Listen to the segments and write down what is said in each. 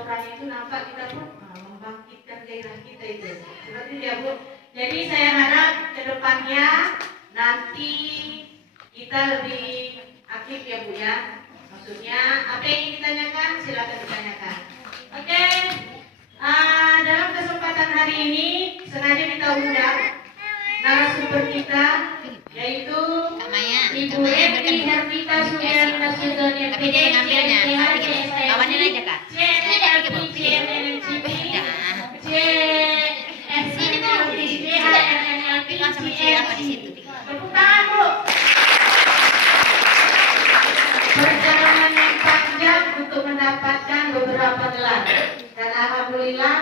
operan itu nampak kita pun membangkitkan gairah kita itu. Seperti itu ya Bu. Jadi saya harap ke depannya nanti kita lebih aktif ya Bu ya. Maksudnya apa yang ingin ditanyakan silakan ditanyakan. Oke. Dalam kesempatan hari ini sengaja kita undang narasumber kita yaitu Ibu Reti Hervita Suryana Sudon tapi dia yang ngambilnya kawannya aja Kak perjalanan yang panjang untuk mendapatkan beberapa gelar dan alhamdulillah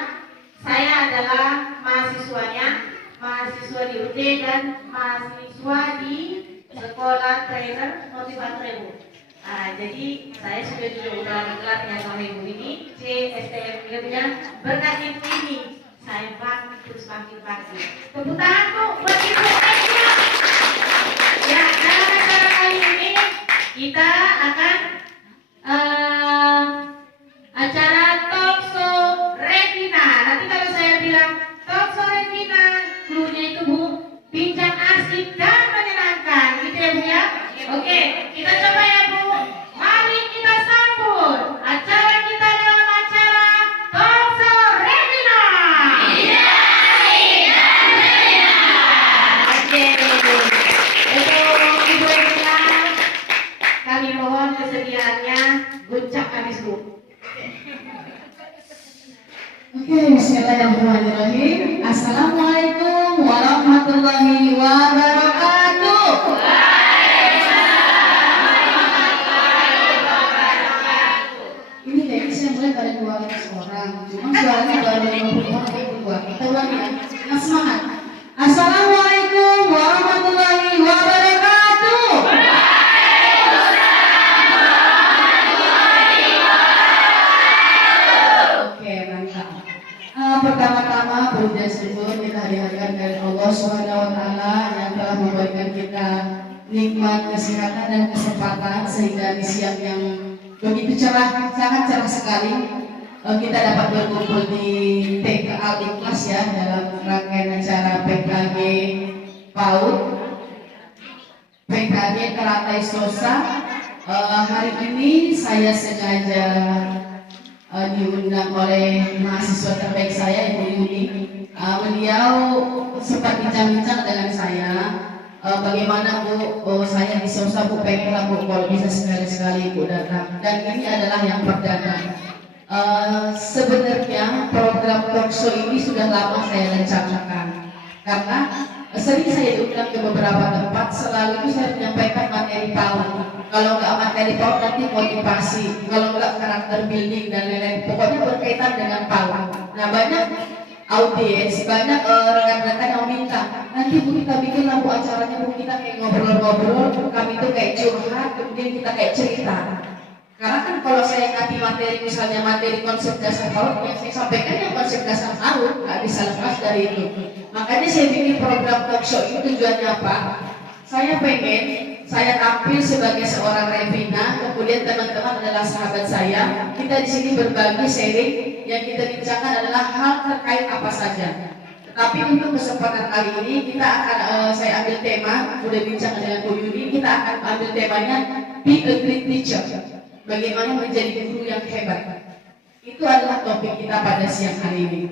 saya adalah mahasiswa di UT dan mahasiswa di sekolah trainer motivator ibu. Jadi saya sudah udah gelarnya sama ibu ini CSTM dia berkat ibu ini saya bangkit terus bangkit. Tepuk tangan Bu buat ibu aja. Ya dalam acara kali ini kita akan acara talk show Revina. Nanti kalau saya bilang talk show Revina, cluenya itu Bu, bincang asik dan menyenangkan, gitu ya Bu ya. Oke, kita coba ya Bu. Mari kita sambut acara kita dalam acara talk show Revina. Iya, oke Bu. Untuk Ibu Revina, kami mohon kesediaannya guncak habis Bu. Oke, bismillahirrahmanirrahim. Assalamualaikum warahmatullahi wabarakatuh. Ini kayaknya saya mulai pada 200 orang. Cuma suaranya baru 50 orang yang keluar. Kita ulangi ya. Nah, semangat. Assalamualaikum warahmatullahi wabarakatuh. Oke, mantap. Pertama-tama puji syukur kita dihadirkan dari Allah Subhanahu wa taala yang telah memberikan kita nikmat kesehatan dan kesempatan sehingga di siang yang begitu cerah, sangat cerah sekali kita dapat berkumpul di TK Al-Ikhlas ya dalam rangkaian acara PKG PAUD PKG Teratai Sosa. Hari ini saya sengaja diundang oleh mahasiswa terbaik saya Ibu Yuni. Beliau sempat bincang-bincang dengan saya bagaimana Bu, saya di Sosa Bu, pengenlah Bu kalau bisa sekali-sekali Bu datang, dan ini adalah yang perdana. Sebenarnya program talk show ini sudah lama saya rencanakan karena sering saya diundang ke beberapa tempat, selalu itu saya menyampaikan materi PAUD. Kalau nggak materi PAUD nanti motivasi, kalau nggak karakter building dan lain-lain, pokoknya berkaitan dengan PAUD. Nah banyak audiens, banyak rekan-rekan yang minta nanti Bu kita bikin Bu acaranya Bu, kita kayak ngobrol-ngobrol, kami itu kayak curhat, kemudian kita kayak cerita. Karena kan kalau saya kasih materi, misalnya materi konsep dasar PAUD, yang saya sampaikan yang konsep dasar PAUD, nggak bisa lepas dari itu. Makanya saya bikin program talk show ini tujuannya apa? Saya pengen saya tampil sebagai seorang Revina, kemudian teman-teman adalah sahabat saya. Kita di sini berbagi sharing, yang kita bincangkan adalah hal terkait apa saja. Tetapi untuk kesempatan kali ini kita akan saya ambil tema, udah bincang dengan Bu Yuni, kita akan ambil temanya Be a Great Teacher. Bagaimana menjadi guru yang hebat. Itu adalah topik kita pada siang hari ini.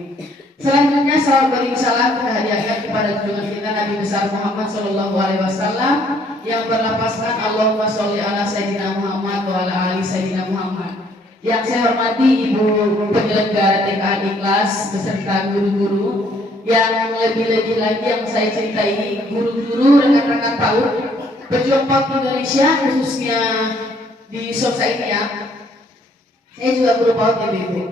Selanjutnya salawat beriring salam kita hadiahkan kepada junjungan kita Nabi besar Muhammad SAW yang berlapaskan Allahumma sholli ala Sayyidina Muhammad wa ala ali Sayyidina Muhammad. Yang saya hormati Ibu penyelenggara TK Al-Ikhlas beserta guru-guru, yang lebih-lebih lagi yang saya cerita ini guru-guru, rekan-rekan PAUD, pejuang PAUD Indonesia khususnya di Sosa ini ya. Saya juga guru PAUD ya Ibu.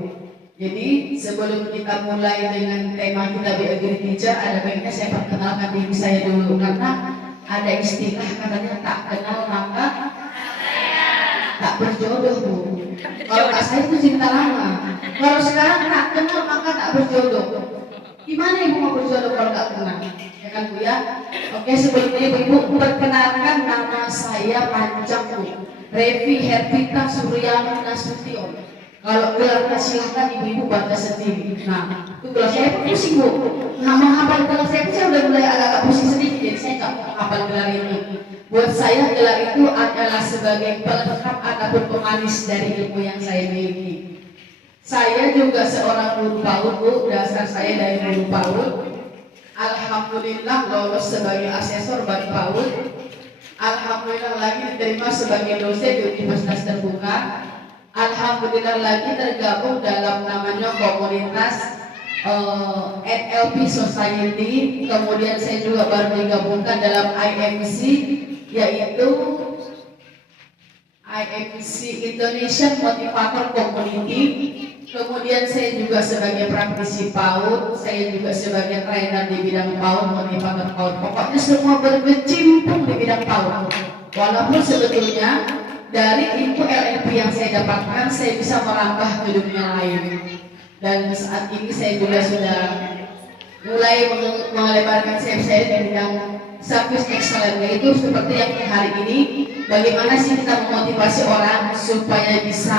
Jadi sebelum kita mulai dengan tema kita Be a Great Teacher, ada baiknya saya perkenalkan diri saya dulu karena ada istilah katanya tak kenal maka tak berjodoh Bu. Kalau Kak saya itu cerita lama. Kalau sekarang tak kenal maka tak berjodoh. Gimana Ibu mau berjodoh kalau tak kenal? Ya kan Bu ya? Oke, sebelumnya Ibu perkenalkan nama saya panjang Bu. Revi Hervita Suryana Nasution. Kalau gelarnya silakan ibu-ibu baca sendiri. Nah, itu kalau saya pun pusing bu. Nah, menghafal gelar saya pun saya udah mulai agak-agak pusing sedikit. Jadi saya nggak hafal gelar ini. Buat saya gelar itu adalah sebagai pelengkap ataupun pemanis dari ilmu yang saya miliki. Saya juga seorang guru PAUD bu. Dasar saya dari guru PAUD. Alhamdulillah lolos sebagai asesor bagi PAUD. Alhamdulillah lagi diterima sebagai dosen di Universitas Terbuka. Alhamdulillah lagi tergabung dalam namanya komunitas NLP Society. Kemudian saya juga baru digabungkan dalam IMC, yaitu IMC Indonesian Motivator Community. Kemudian saya juga sebagai praktisi PAUD, saya juga sebagai trainer di bidang PAUD, motivator PAUD. Pokoknya semua berkecimpung di bidang PAUD. Walaupun sebetulnya dari ilmu LNP yang saya dapatkan, saya bisa merambah ke dunia lain. Dan saat ini saya juga sudah mulai melebarkan sayap saya di bidang service excellence, yaitu seperti yang hari ini, bagaimana sih kita memotivasi orang supaya bisa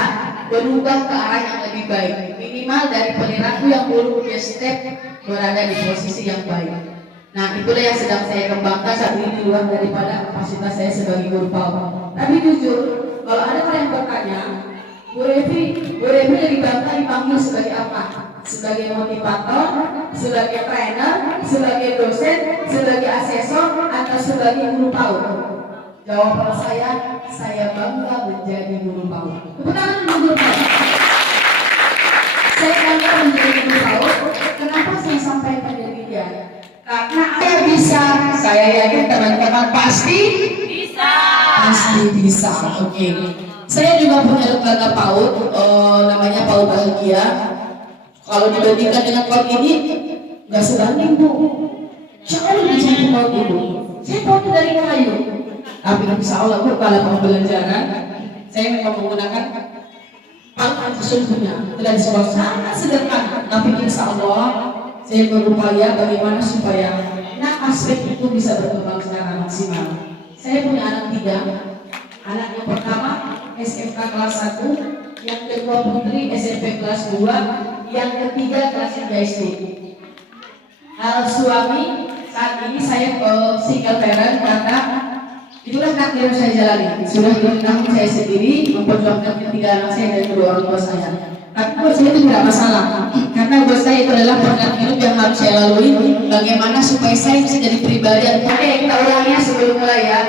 berubah ke arah yang lebih baik, minimal dari perilaku yang buruk dia step berada di posisi yang baik. Nah, itulah yang sedang saya kembangkan saat ini di luar daripada kapasitas saya sebagai guru PAUD. Tapi jujur, kalau ada orang yang bertanya, Bu Revi lebih bangga dipanggil sebagai apa? Sebagai motivator, sebagai trainer, sebagai dosen, sebagai asesor, atau sebagai guru PAUD? Jawaban saya bangga menjadi guru PAUD. Tepuk tangan untuk guru PAUD. Saya bangga menjadi guru PAUD. Kenapa saya sampaikan demikian? Karena saya bisa, saya yakin teman-teman pasti bisa. Oke. Saya juga punya lembaga PAUD, namanya PAUD Bahagia. Kalau dibandingkan dengan PAUD ini, nggak sebanding bu. Jauh lebih cantik PAUD ibu. Saya PAUD dari kayu. Tapi insya Allah bu, kalau pembelajaran, saya memang menggunakan PAUD yang sesungguhnya. Dan sebuah sangat sederhana. Tapi insya Allah, saya berupaya bagaimana supaya aspek itu bisa berkembang secara maksimal. Saya punya anak 3. Anak yang pertama SMK kelas 1, yang kedua putri SMP kelas 2, yang ketiga kelas 3 SD. Suami saat ini saya single parent karena itulah takdir yang saya jalani. Sudah 2 tahun saya sendiri memperjuangkan ketiga anak saya dan kedua orang tua saya. Tapi buat saya itu tidak masalah, karena buat saya itu adalah perjalanan hidup yang harus saya lalui. Bagaimana supaya saya bisa jadi pribadi yang oke, kita ulangnya sebelum mulai ya.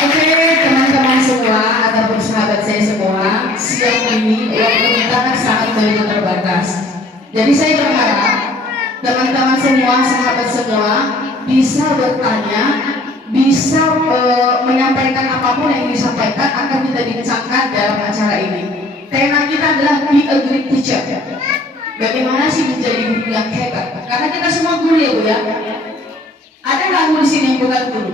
Oke, teman-teman semua ataupun sahabat saya semua, siang ini waktu kita kan sangat begitu terbatas. Jadi saya berharap teman-teman semua, sahabat semua bisa bertanya, bisa menyampaikan apapun yang disampaikan akan kita bincangkan dalam acara ini. Tema kita adalah be a great teacher. Bagaimana sih menjadi guru yang hebat? Karena kita semua guru ya bu ya. Ada nggak guru di sini yang bukan guru?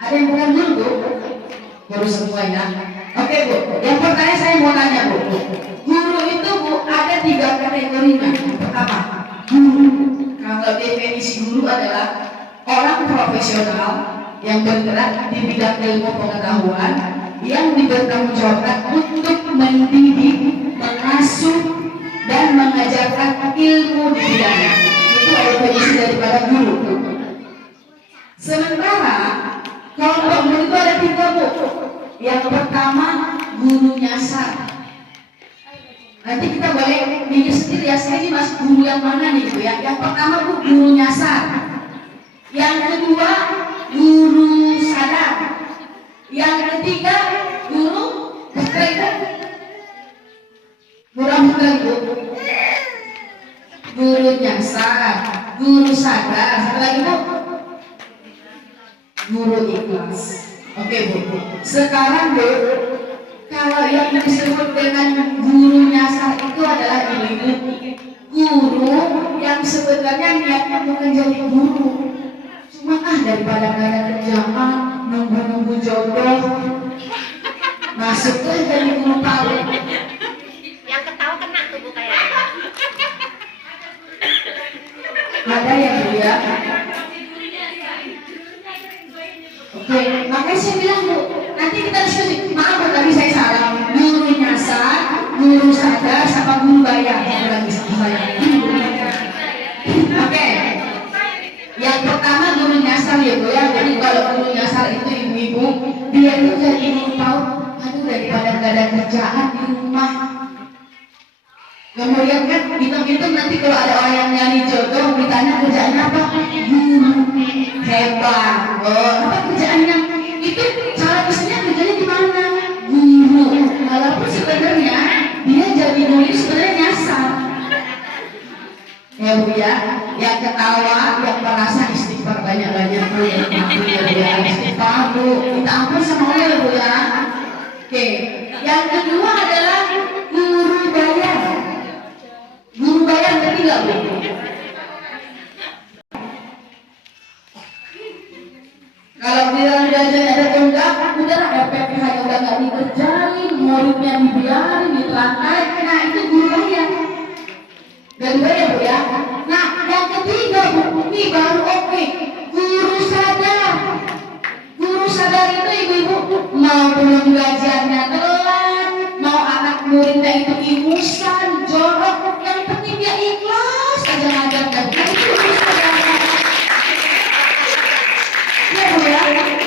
Ada yang bukan guru bu? Guru semua ya. Oke bu. Yang pertama saya mau tanya bu. Guru itu bu ada 3 kategorinya. Yang pertama guru. Kalau definisi guru adalah orang profesional yang bergerak di bidang ilmu pengetahuan yang dibertanggungjawabkan untuk mendidik, mengasuh, dan mengajarkan ilmu di bidangnya. Itu definisi daripada guru. Sementara kelompok guru itu ada 3 bu. Yang pertama guru nyasar. Nanti kita boleh mikir sendiri ya, saya ini masuk guru yang mana nih bu ya. Yang pertama bu guru nyasar. Yang kedua guru sadar. Yang ketiga guru bekerja. Guru nyasar, guru sadar. Satu lagi bu, guru ikhlas. Oke bu. Sekarang bu, kalau yang disebut dengan guru nyasar itu adalah ini guru yang sebenarnya niatnya bukan jadi guru, cuma daripada gak ada kerjaan, nunggu jodoh, masuklah jadi guru PAUD. Yang ketawa kena tuh bu kayaknya. Ada ya bu ya. jadi guru PAUD, aduh daripada nggak ada kerjaan di rumah. Kemudian kan hitung-hitung nanti kalau ada orang yang nyari jodoh ditanya kerjaannya apa? Guru. Hebat. Oh, apa kerjaannya? Itu cara bisnisnya kerjanya di mana? Guru. Walaupun sebenarnya dia jadi guru sebenarnya nyasar. Ya Bu ya, yang ketawa, yang merasa istighfar banyak-banyak Bu ya, istighfar Bu, minta ampun sama Allah ya Bu ya. Oke, yang kedua adalah guru bayar. Guru bayar ngerti nggak Bu? Kalau di dalam jajan ada tonggak, udah ada PPH yang udah nggak dikerjain, muridnya dibiarin, ditelantai, nah itu guru bayar. Dan bayar Bu ya. Nah yang ketiga Bu, ini baru oke, guru sadar. Guru sadar itu ibu-ibu mau belum gajiannya telat, mau anak muridnya itu ingusan, jorok, yang penting dia ikhlas aja ngajar dan itu guru sadar. Ya Bu ya,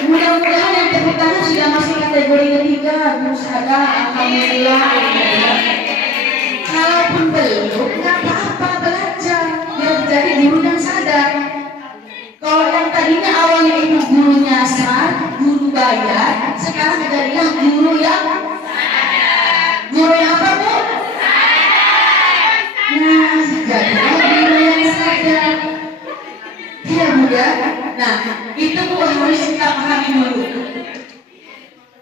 mudah-mudahan yang tepuk tangan sudah masuk kategori ketiga, guru sadar, alhamdulillah. Kalaupun belum, nggak apa-apa belajar biar jadi guru yang sadar. Kalau yang tadinya awalnya itu guru nyasar, guru bayar, sekarang jadilah guru yang sadar. Guru yang apa Bu? Sadar. Nah, jadilah guru yang sadar. Iya Bu ya. Nah, itu Bu harus kita pahami dulu.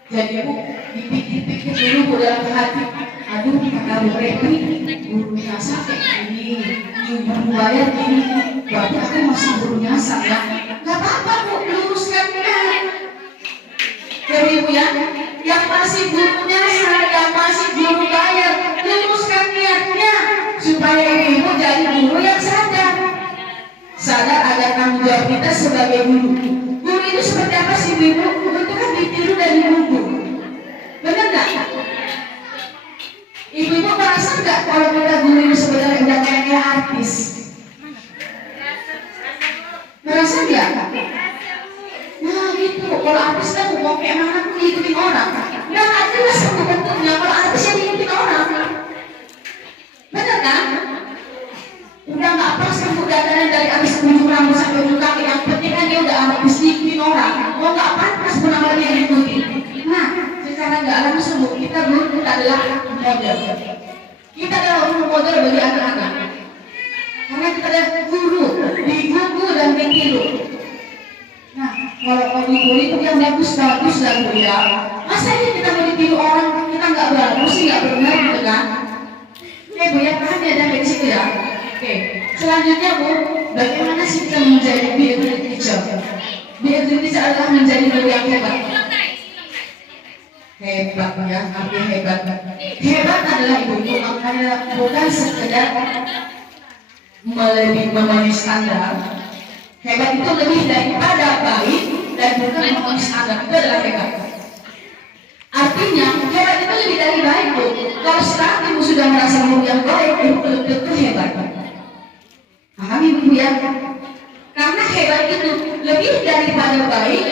Jadi Bu, dipikir-pikir dulu Bu dalam hati. Aduh, kata Bu Repi, guru nyasar kayak gini, guru bayar gini, berarti aku masih guru nyasar ya? Gak apa-apa Bu, luruskan niat. Jadi Ibu ya, yang masih guru nyasar, yang masih guru bayar, luruskan niatnya supaya Ibu jadi guru yang sadar. Sadar agar tanggung jawab kita sebagai guru. Guru itu seperti apa sih Ibu? Itu kan ditiru dari buku. Benar nggak? Ibu-ibu merasa nggak kalau kita guru itu sebenarnya udah kayak artis? Merasa nggak? Nah gitu, kalau artis kan mau kayak mana pun diikutin orang. Nggak ada lah satu bentuknya kalau artis yang diikutin orang. Benar kan? Udah nggak pas kan dandanan dari alis ujung rambut sampai ujung kaki. Yang penting kan dia udah artis diikutin orang. Mau nggak pantas pun nama dia diikutin. Nah, secara nggak langsung kita guru adalah model. Kita adalah role model bagi anak-anak. Karena kita adalah guru, digugu dan ditiru. Nah, kalau guru itu yang bagus-bagus lah Bu ya. Masa ini kita mau ditiru orang kita nggak bagus sih, nggak benar gitu kan? Oke Bu ya, paham ya dari situ ya. Oke, selanjutnya Bu, bagaimana sih kita menjadi be a great teacher? Be a great teacher adalah menjadi guru yang hebat. Hebat ya, artinya hebat. Hebat adalah ibu-ibu makanya bukan sekedar memenuhi standar. Hebat itu lebih daripada baik dan bukan memenuhi standar, itu adalah hebat. Artinya hebat itu lebih dari baik Bu. Kalau sekarang ibu sudah merasa guru yang baik, ibu belum tentu hebat. Paham Ibu ya? Karena hebat itu lebih daripada baik,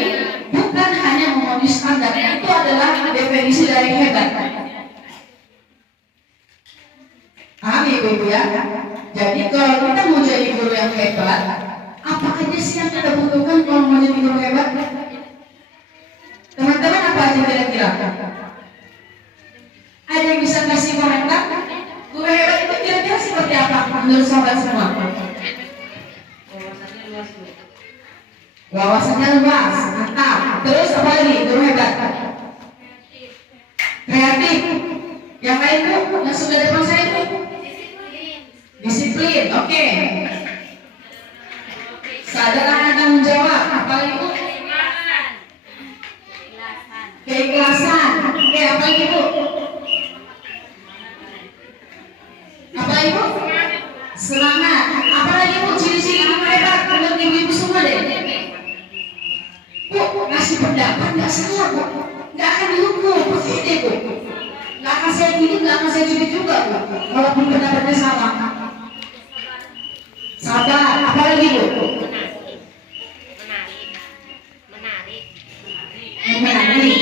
bukan hanya memenuhi standar. Itu adalah definisi dari hebat. Paham Ibu ya? Jadi kalau kita mau jadi guru yang hebat, apa aja sih yang kita butuhkan kalau mau jadi guru hebat? Teman-teman apa aja kira-kira? Ada yang bisa kasih komentar? Guru hebat itu kira-kira seperti apa menurut sahabat semua? Wawasannya luas, mantap. Terus apa lagi guru hebat? Kreatif. Yang lain Bu, yang sudah depan saya Bu? Disiplin, oke. Sadar akan tanggung jawab, apa lagi Bu? Keikhlasan, oke, apa lagi Bu? Apa lagi Bu? Semangat, apa lagi Bu? Ciri-ciri guru hebat menurut ibu-ibu semua deh. Bu, ngasih pendapat nggak salah Bu, nggak akan dihukum, pasti Bu. Nggak akan saya gini, nggak akan saya gini juga Bu, walaupun pendapatnya salah. Sabar, apa lagi Bu? Menarik.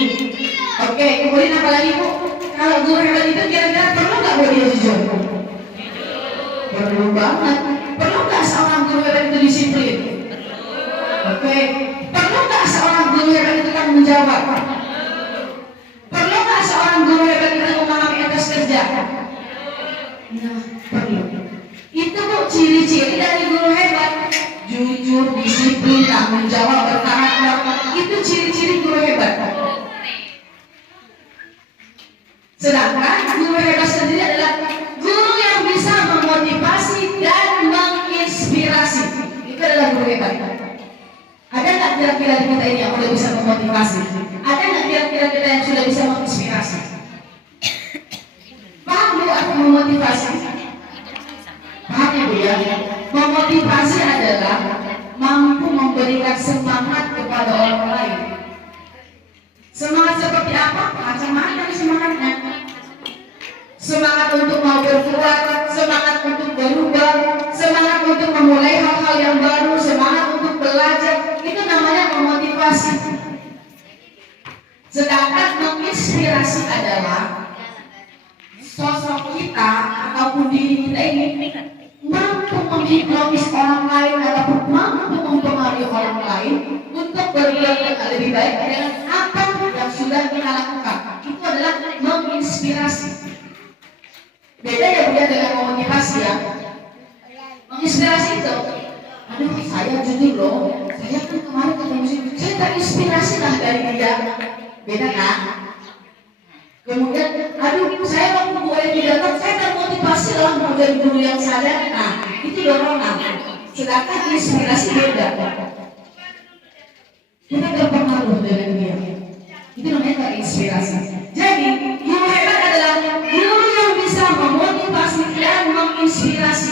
kemudian apa lagi Bu? Kalau guru hebat itu kira-kira perlu nggak Bu dia jujur? Perlu banget. Perlu nggak seorang guru hebat itu disiplin? Oke. Perlu nggak seorang guru hebat itu tanggung jawab? Perlu nggak seorang guru hebat itu memahami etos kerja? Nah, perlu. Itu Bu ciri-ciri dari guru hebat. Jujur, disiplin, tanggung jawab, berkarakter. Itu ciri-ciri guru hebat. Sedangkan guru hebat sendiri adalah guru yang bisa memotivasi dan menginspirasi. Itu adalah guru hebat. Ada nggak kira-kira di kita ini yang sudah bisa memotivasi? Ada nggak kira-kira kita yang sudah bisa menginspirasi? Paham Bu aku memotivasi? Paham ya Bu ya? Memotivasi adalah mampu memberikan semangat kepada orang lain. Semangat seperti apa? Macam-macam semangatnya. Semangat untuk mau berbuat, semangat untuk berubah, semangat untuk memulai hal-hal yang baru, semangat untuk belajar. Itu namanya memotivasi. Sedangkan menginspirasi adalah sosok kita ataupun diri kita ini mampu menghipnotis orang lain ataupun mampu mempengaruhi orang lain untuk berbuat yang lebih baik dengan apa yang sudah kita lakukan. Itu adalah menginspirasi. Beda ya Bu dengan memotivasi ya. Menginspirasi itu, aduh saya jujur loh, saya kan kemarin ketemu sini, saya terinspirasi lah dari dia. Beda kan? Kemudian, aduh saya waktu boleh datang, saya termotivasi lah mau jadi guru yang sadar. Nah, itu dorongan. Sedangkan inspirasi beda. Kita terpengaruh dengan dia. Itu namanya terinspirasi. Jadi, guru hebat adalah guru yang bisa memotivasi dan menginspirasi.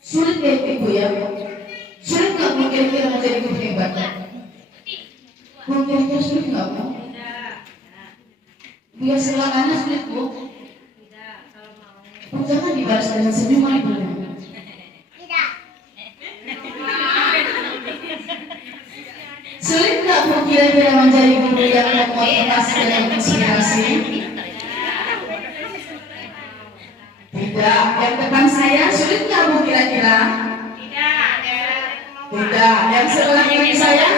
Sulit ya Ibu ya? Sulit nggak Bu kira-kira menjadi guru hebat? Bu kira-kira sulit nggak Bu? Biar silakannya sulit Bu. Bu jangan dibalas dengan senyuman Ibu. Sulit nggak Bu kira-kira menjadi guru yang memotivasi dan menginspirasi? Tidak. Yang depan saya sulit nggak Bu kira-kira? Tidak. Yang sebelah kiri saya?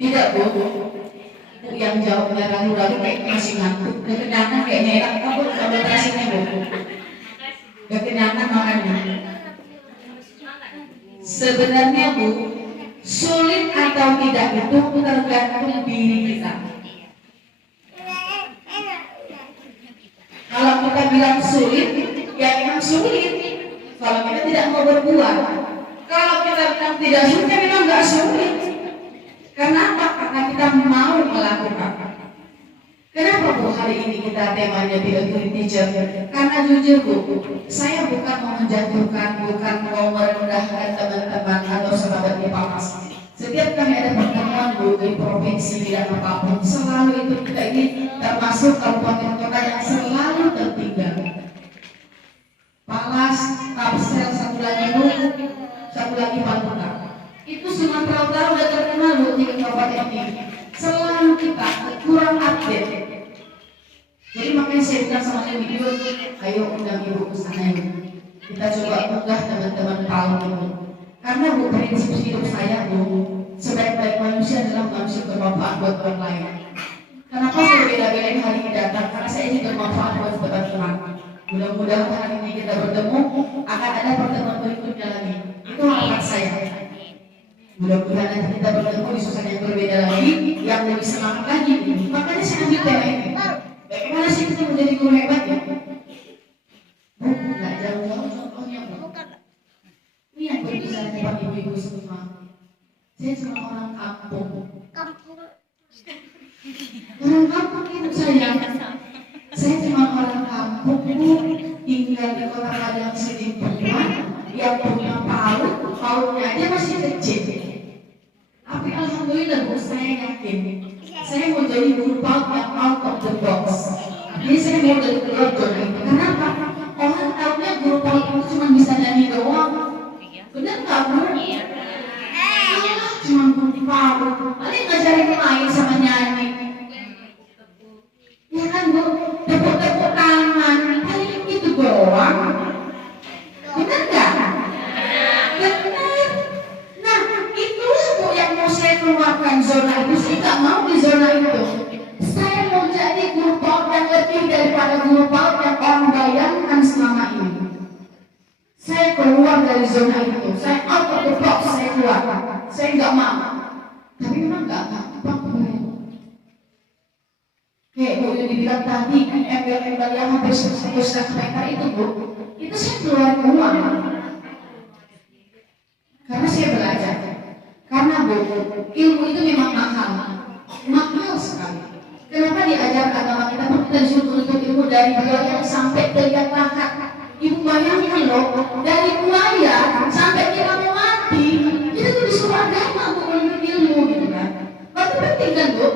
Tidak Bu. Yang jawabnya ragu-ragu kayak masih ngantuk, kekenyangan kayaknya enak kabur konsentrasinya Bu. Kekenyangan makannya. Sebenarnya Bu, sulit atau tidak itu tergantung diri kita. Kalau kita bilang sulit, ya memang sulit. Kalau kita tidak mau berbuat, kalau kita bilang tidak sulit, ya memang nggak sulit. Kenapa? Karena kita mau melakukan. Kenapa Bu hari ini kita temanya Be a Good Teacher? Karena jujur Bu, saya bukan mau menjatuhkan, bukan mau merendahkan teman-teman atau sahabat di Papas. Setiap kami ada pertemuan Bu di provinsi bidang apapun, selalu itu kita ini termasuk kabupaten kota yang selalu tertinggal. Palas, Tapsel, satu lagi Bu, satu lagi Palembang. Itu Sumatera Utara udah terkenal Bu di kabupaten ini. Selalu kita kurang update. Jadi makanya saya bilang sama video, ayo undang Ibu ke sana Ibu. Kita coba unggah teman-teman Palu Ibu. Karena Bu prinsip hidup saya Bu, sebaik-baik manusia adalah manusia bermanfaat buat orang lain. Kenapa saya bela-belain hari ini datang? Karena saya ingin bermanfaat buat teman-teman. Mudah-mudahan hari ini kita bertemu, akan ada pertemuan berikutnya lagi. Itu harapan saya. Mudah-mudahan nanti kita bertemu di suasana yang berbeda lagi, yang lebih semangat lagi. Makanya saya ambil tema ini. Bagaimana sih kita menjadi guru hebat ya? Bu, nggak jauh-jauh contohnya Bu. Ini yang berbicara tentang ibu-ibu semua. Saya cuma orang kampung. Orang kampung Ibu saya. Saya cuma orang kampung Bu, tinggal di Kota Padang Sidimpuan, yang punya pautnya aja masih kecil. Tapi alhamdulillah Bu, saya yakin saya mau jadi guru PAUD yang out of the box. Jadi saya mau jadi guru itu. Kenapa? Orang tahunya guru PAUD itu cuma bisa nyanyi doang. Benar nggak Bu? Cuma guru PAUD. Paling ngajar diajarin main sama nyanyi. Ya kan Bu, tepuk-tepuk tangan, paling itu doang. Benar nggak? Benar. Nah, itulah Bu yang mau saya keluarkan zona itu. Saya nggak mau di zona itu. Saya mau jadi guru PAUD yang lebih daripada guru PAUD yang orang bayangkan selama ini. Saya keluar dari zona itu. Saya out of the box, saya keluar. Saya nggak mau. Tapi memang nggak gampang Bu. Kayak Bu yang dibilang tadi, embel-embel yang hampir 100 meter itu Bu, itu saya keluar uang. Karena saya belajar. Karena Bu, ilmu itu memang mahal. Mahal sekali. Kenapa diajar agama kita pun kita disuruh untuk ilmu dari buaya sampai ke liang lahat. Ibu bayangkan loh, dari buaya sampai kita mau mati, kita tuh disuruh agama untuk menuntut ilmu gitu kan. Berarti penting kan Bu?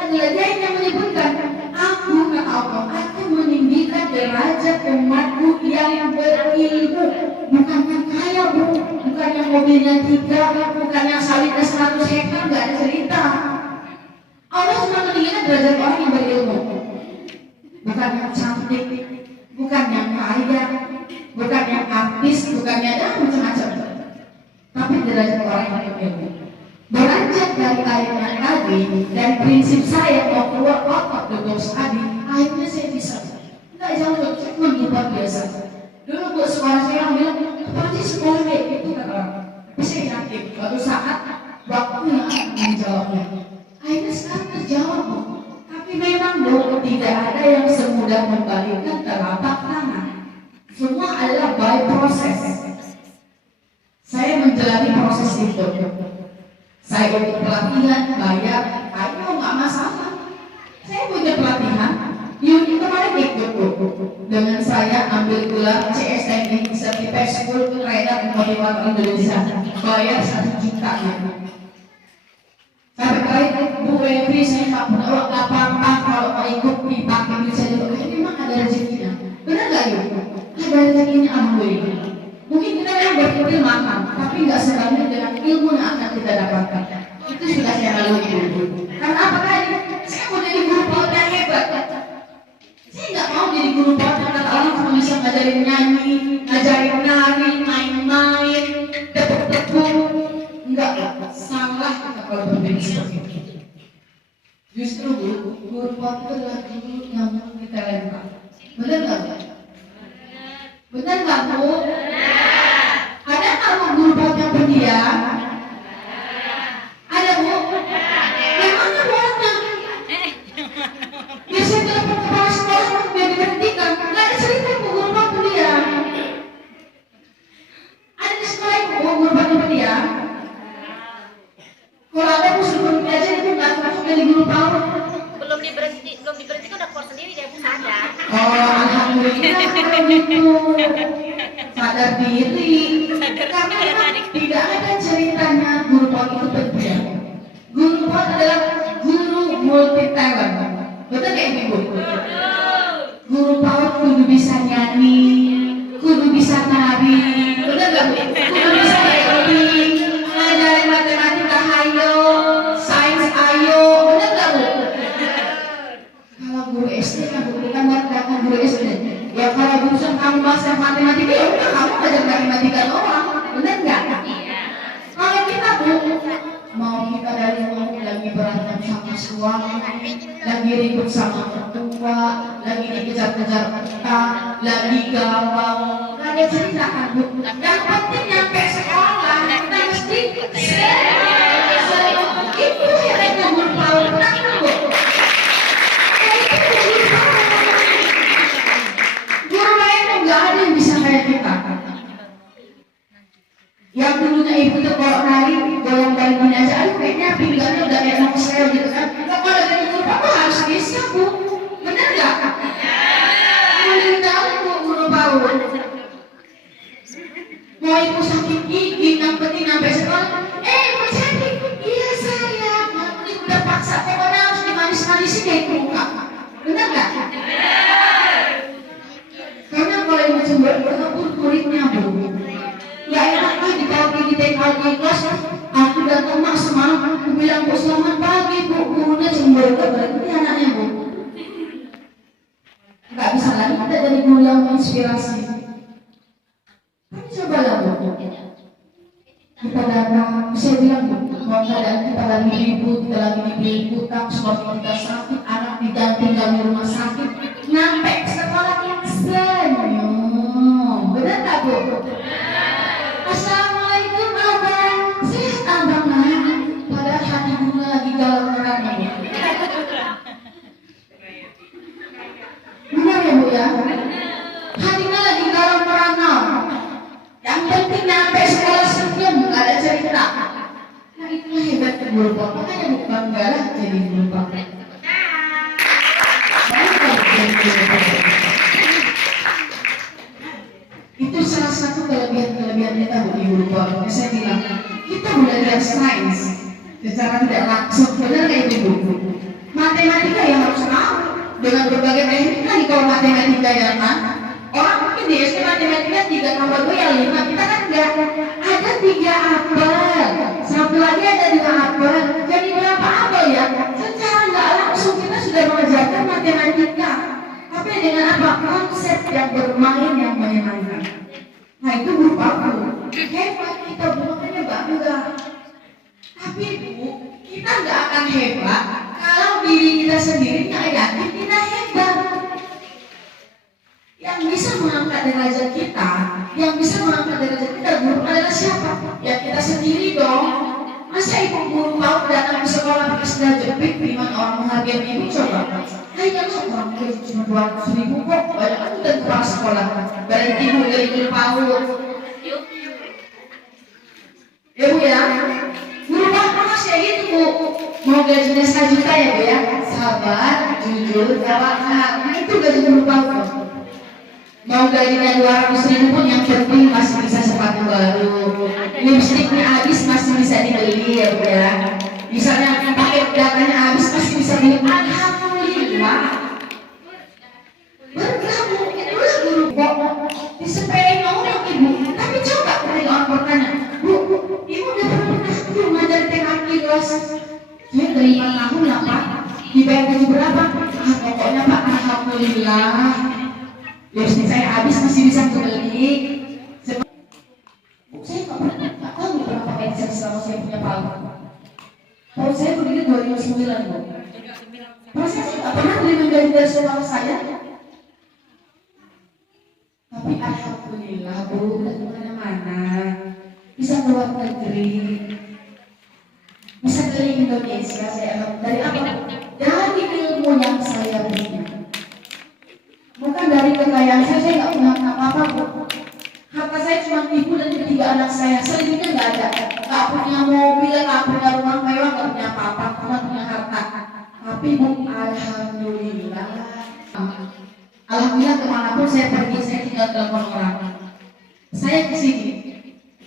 Ada lagi yang menyebutkan, aku kata Allah akan meninggikan derajat umatku yang berilmu. Bukan yang kaya Bu, bukan yang mobilnya 3, bukan yang sawitnya 100 hektar, nggak ada cerita. Allah cuma meninggikan derajat orang yang berilmu, bukan yang cantik, bukan yang kaya, bukan yang artis, bukan yang macam-macam, tapi derajat orang yang berilmu. Beranjak dari ayatnya tadi dan prinsip saya mau keluar otot box tadi, akhirnya saya bisa nggak jauh cuma luar biasa. Dulu Bu sekolah saya bilang, apa sih sekolah kayak gitu kata orang. Tapi saya yakin suatu saat waktu yang akan menjawabnya. Akhirnya sekarang terjawab Bu. Tapi memang Bu, tidak ada yang semudah membalikkan telapak tangan. Semua adalah by proses. Saya menjalani proses itu. Saya ikut pelatihan, bayar, ayo nggak masalah. Saya punya pelatihan, Yuni kemarin ikut dengan saya ambil gelar CSNI Certified School Trainer Motivator Indonesia, bayar 1 juta ya. Sampai kali Bu Febri saya nggak punya uang apa-apa kalau mau ikut dipakai duit saya juga. Memang ada rezekinya, benar nggak Yuni? Ada rezekinya alhamdulillah. Mungkin kita memang berpikir makan, tapi nggak sebanding dengan ilmu yang akan kita dapatkan. Itu sudah saya lalui dulu. Karena apa tadi? Saya mau jadi guru PAUD yang hebat. Saya nggak mau jadi guru PAUD yang kata orang cuma bisa ngajarin nyanyi, ngajarin nari, main-main, tepuk-tepuk. Enggak, salah kita kalau berpikir seperti itu. Justru guru PAUD itu adalah guru yang kita lempar. Benar nggak? Benar nggak Bu? Ada nggak Bu guru PAUD yang pendiam? Ada Bu? Yang mana Bu orangnya? Biasanya telepon kepala sekolah biar diberhentikan. Nggak ada cerita Bu guru PAUD pendiam. Ada di sekolah Bu guru PAUD yang pendiam? Kalau ada Bu suruh belajar itu nggak masuk jadi guru PAUD. Belum diberhenti udah keluar sendiri dia sadar. Oh, alhamdulillah kalau gitu. Sadar diri. Karena tidak ada ceritanya guru PAUD itu pendiam. Guru PAUD adalah guru multi talent. Betul nggak Ibu? Guru PAUD kudu bisa nyanyi, kudu bisa nari. Betul nggak Bu? Kudu bisa acting, ngajarin matematika ayo, sains ayo. Betul nggak Bu? Kalau guru SD kan bukan bukan guru SD. Ya kalau jurusan kamu bahasa matematika ya udah kamu belajar matematika doang, benar nggak? Kalau kita Bu, mau kita dari rumah lagi berantem sama suami, lagi ribut sama mertua, lagi dikejar-kejar utang, lagi galau, nggak ada cerita kan Bu? Yang penting nyampe sekolah kita mesti itu hebatnya guru PAUD, kenapa Bu? Guru lain nggak ada yang bisa kayak kita. Yang dulunya Ibu tuh kalau nari goyang-goyang gini aja, kayaknya pinggangnya udah kayak noksel gitu kan. Kalau dari guru PAUD harus bisa Bu, benar nggak? Paling tahu Bu guru PAUD. Mau Ibu sakit gigi, yang penting sampai sekolah. Ibu sakit, iya sayang. Ibu udah paksa, pokoknya harus dimanis-manisin kayak muka. Benar nggak? Karena kalau Ibu coba berkebun kulitnya Bu. Ya enak kan di PAUD di TK di kelas, aku datang mak semalam, aku bilang Bu kita lagi dibeli utang, suami kita sakit, anak kita tinggal di rumah sakit, nyampe sekolah yang senyum. Benar tak Bu? Assalamualaikum abang, sis abang lah. Padahal hati bunga lagi galau merana. Benar ya Bu ya? Hatinya lagi galau merana. Yang penting nyampe sekolah senyum, gak ada cerita. Nah itulah hebatnya guru pok. Makanya Bu bangga lah jadi guru pok. Itu salah satu kelebihan kita Bu di guru pok. Saya bilang kita belajar sains secara tidak langsung, benar kayak itu Bu. Matematika yang harus tahu dengan berbagai teknik kan. Kalau matematika ya kan, orang mungkin di SD matematika 3 tambah 2 ya 5, kita kan enggak. Ada 3 apel, satu lagi ada 2 apel, jadi berapa apel ya? Secara nggak langsung kita sudah mengajarkan matematika, tapi dengan apa? Konsep yang bermain yang menyenangkan. Nah itu berupa aku hebat kita Bu, makanya bangga. Tapi Bu, kita nggak akan hebat kalau diri kita sendiri nggak yakin kita hebat. Yang bisa mengangkat derajat kita, yang bisa mengangkat derajat kita guru adalah siapa? Ya kita sendiri dong. Masa ibu guru PAUD datang ke sekolah pakai sendal jepit, gimana orang menghargai ibu coba? Hai kan orang cuma 200.000 kok, banyak kan udah kepala sekolah. Berarti ibu dari guru PAUD. Ya Bu ya, guru PAUD masih kayak gitu Bu. Mau gajinya 1 juta ya Bu ya? Sabar, jujur, tawakal. Nah itu gaji guru PAUD. Mau gajinya 200.000 pun yang penting masih bisa sepatu baru, lipstiknya habis masih bisa dibeli ya Bu ya. Misalnya pakai datanya habis masih bisa beli. Alhamdulillah. Bergabung itulah guru kok. Disepelein orang Ibu. Tapi coba ketika orang bertanya, Bu, Ibu udah pernah tuh ngajar TKI kelas? Saya dari 4 tahun lah Pak. Dibayar gaji berapa? Pokoknya Pak alhamdulillah. Lipstik saya habis masih bisa beli. Saya nggak tahu berapa pensiun selama saya punya PAUD. PAUD saya berdiri 2009 Bu. Masa saya nggak pernah terima gaji dari saudara saya. Tapi alhamdulillah Bu, udah kemana-mana, bisa keluar negeri, bisa keliling Indonesia. Saya dari apa? Dari ilmu yang saya punya. Bukan dari kekayaan saya nggak punya apa-apa Bu. Harta saya cuma ibu dan 3 anak saya, selebihnya nggak ada. Nggak punya mobil, nggak punya rumah mewah, nggak punya apa-apa, cuma punya harta. Tapi Bu, alhamdulillah. Alhamdulillah kemanapun saya pergi, saya tinggal telepon orang. Saya di sini,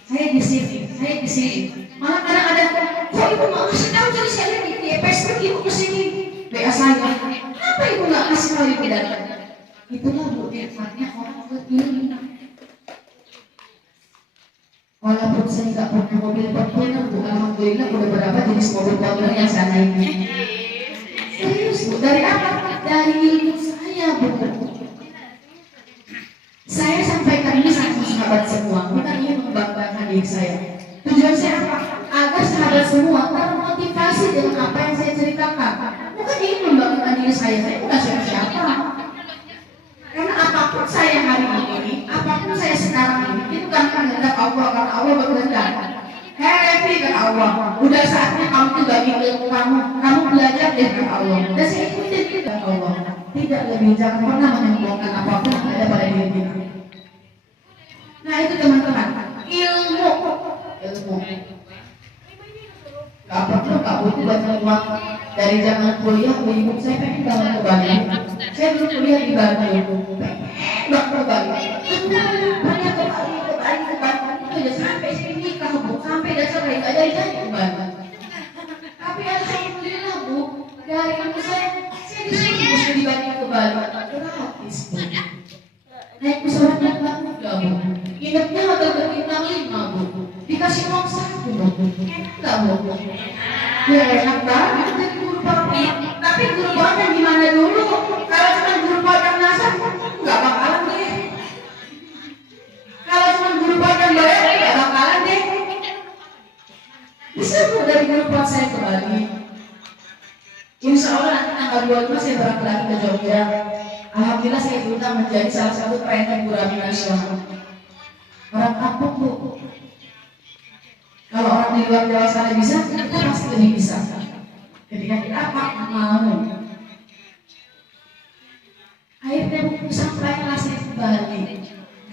saya di sini, saya di sini. Malah kadang ada, kok Ibu nggak kasih tahu? Jadi saya lihat di Facebook Ibu kesini, WA saya. Kenapa Ibu nggak kasih tahu Ibu datang? Itulah Bu nikmatnya orang berilmu. Walaupun saya nggak punya mobil Fortuner Bu, alhamdulillah udah berapa jenis mobil Fortuner yang saya naiki. Serius Bu, dari apa? Dari ilmu saya Bu. Saya sampaikan ini sama sahabat semua, bukan ingin membanggakan diri saya. Tujuan saya apa? Agar sahabat semua termotivasi dengan apa yang saya ceritakan. Bukan ingin membanggakan diri saya bukan siapa-siapa. Karena apapun saya hari ini, apapun saya sekarang ini, itu kan kehendak Allah, karena Allah berkehendak. Hei Revi, kata Allah, udah saatnya kamu tuh bagi ilmu kamu belajar dari Allah. Dan saya ikutin kata Allah. Tidak lebih, jangan pernah menyombongkan apapun yang ada pada diri kita. Nah itu teman-teman, ilmu. Gak perlu, gak butuh banyak uang. Dari zaman kuliah, ibu saya pengen banget ke Bali. Saya dulu kuliah di Bali, pengen ke Bali. Banyak ke Bali. Itu aja sampai sini nikah Bu, sampai dasar hari gak jadi ke Bali. Tapi alhamdulillah Bu, dari ilmu saya disuruh dibagi ke Bali, gratis Bu. Naik pesawat yang enggak Bu, nginepnya hotel berbintang 5 Bu, dikasih uang 1 Bu, enggak Bu? Ya enak banget jadi guru PAUD. Tapi guru PAUD yang gimana dulu? Kalau cuma guru PAUD yang ngasih, nggak bakalan deh. Kalau cuma guru PAUD yang bayar, nggak bakalan deh. Bisa Bu dari guru PAUD saya ke Bali, Insya Allah nanti tanggal 25 saya berangkat lagi ke Jogja. Alhamdulillah saya diundang menjadi salah satu trainer gurami nasional. Orang kampung Bu, kalau orang di luar Jawa sana bisa, kita pasti lebih bisa. Ketika kita apa mau, akhirnya Bu sampailah saya kembali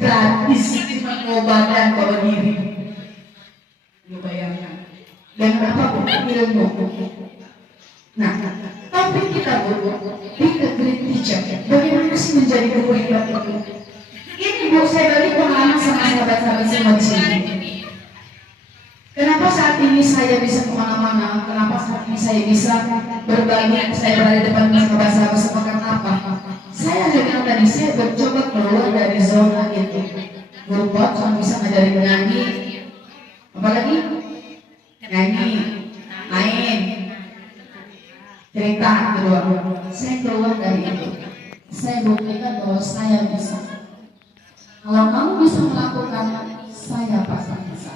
gratis, cuma mau badan bawa diri. Lu bayangkan. Dan apa Bu? Ilmu. Nah, topik kita Bu, be a great teacher. Bagaimana sih menjadi guru hebat itu? Ini Bu, saya bagi pengalaman sama sahabat-sahabat semua di sini. Kenapa saat ini saya bisa kemana-mana? Kenapa saat ini saya bisa berbagi? Saya berada di depan sahabat-sahabat semua karena apa? Saya bilang tadi, saya mencoba keluar dari zona itu. Guru pot cuma bisa ngajarin nyanyi, apalagi nyanyi, main, cerita kedua. Saya keluar dari itu. Saya buktikan bahwa saya bisa. Kalau kamu bisa melakukan, saya pasti bisa.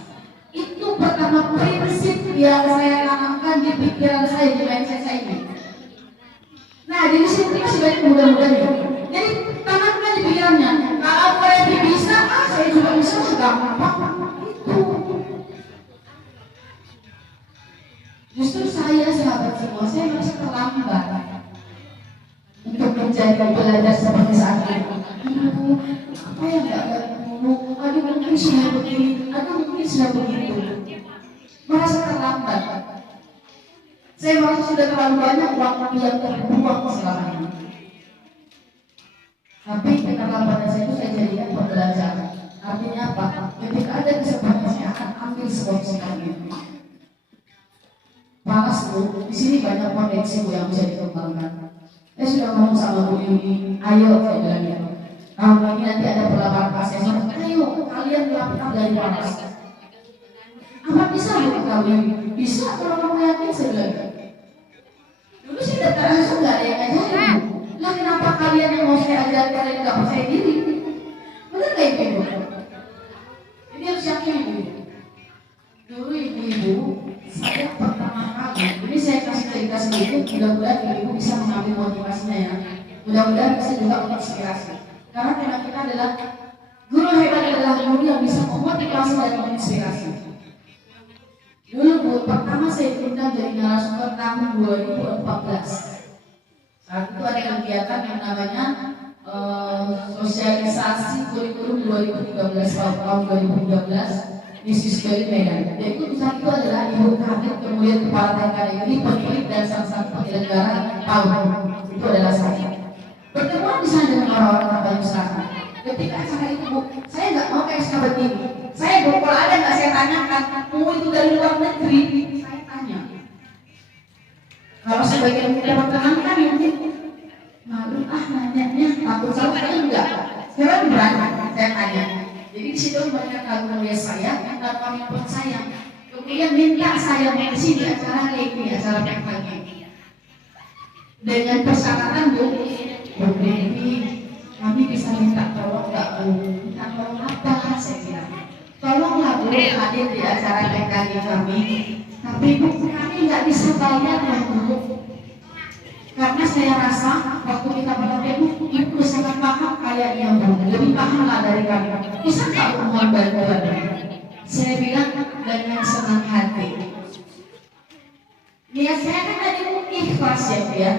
Itu pertama prinsip yang saya tanamkan di pikiran saya, di mindset saya ini. Nah, di sini masih banyak muda-mudanya. Jadi tanamkan di pikirannya. Kalau saya bisa, saya juga bisa. Gampang apa? Itu. Justru saya sahabat semua, saya merasa terlambat untuk menjadi belajar seperti saat ini. Apa yang gak ada dulu? Aduh mungkin sudah begini, aduh mungkin sudah begitu. Merasa terlambat. Saya merasa sudah terlalu banyak waktu yang terbuang selama ini. Tapi keterlambatan saya itu saya jadikan pembelajaran. Artinya apa? Ketika ada kesempatan saya akan ambil sebuah kesempatan itu. Panas Bu, di sini banyak potensi Bu yang bisa dikembangkan. Saya sudah ngomong sama Bu Yuni, ayo saya bilang ya. Tahun ini nanti ada pelaporan asesmen, ayo kalian melakukan dari panas. Apa bisa Bu kalian? Bisa kalau kamu yakin saya bilang. Dulu saya daftar langsung nggak ada yang ngajarin. Lah kenapa kalian yang mau saya ajar kalian nggak percaya diri? Benar nggak Ibu? Ini harus yakin Ibu. Dulu ibu-ibu, saya pertama kali, ini saya kasih cerita sedikit, mudah-mudahan ibu bisa mengambil motivasinya ya. Mudah-mudahan bisa juga menginspirasi. Karena tema kita adalah guru hebat adalah guru yang bisa memotivasi dan menginspirasi. Dulu Bu, pertama saya diundang jadi narasumber tahun 2014. Saat itu ada kegiatan yang namanya sosialisasi kurikulum 2013 tahun 2013 di Sisbali Medan. Jadi saat itu adalah Ibu Kabit, kemudian Kepala TKI, pemilik dan salah satu penyelenggara tahun itu adalah saya. Pertemuan di sana dengan orang-orang pariwisata. Ketika acara itu Bu, saya nggak mau kayak sahabat ini. Saya Bu, kalau ada nggak saya tanyakan, mau itu dari luar negeri, saya tanya. Kalau sebagian teman-teman kan mungkin malu nanyanya, takut salah saya enggak. Saya berani, saya tanya. Jadi di situ banyak kagum saya dan kami pun saya. Kemudian minta saya mengisi di acara kayak ini, acara pagi. Dengan persyaratan Bu Devi, kami bisa minta tolong nggak Bu? Minta tolong apa? Saya bilang. Tolonglah Bu hadir di acara PKG kami. Tapi Bu, kami nggak bisa bayar ya Bu. Karena saya rasa waktu kita bertemu ibu sangat paham kayaknya Bu, lebih paham lah dari kami. Bisa nggak mohon bantuan? Saya bilang dengan senang hati. Niat saya kan tadi ikhlas ya Bu ya.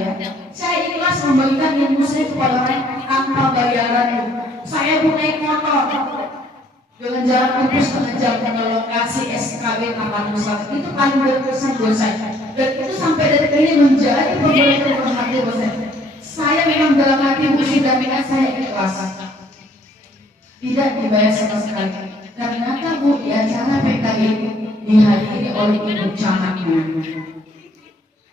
Saya ikhlas memberikan ilmu saya kepada orang tanpa bayaran Bu. Saya Bu naik motor dengan jarak tempuh setengah jam ke lokasi SKB Taman Wisata itu paling berkesan buat saya. Dan itu sampai detik ini menjadi pembelajaran berhati buat saya. Saya memang dalam hati Bu sudah minat saya ikhlas. Tidak dibayar sama sekali. Ternyata Bu di acara PKG dihadiri oleh Ibu Camatnya.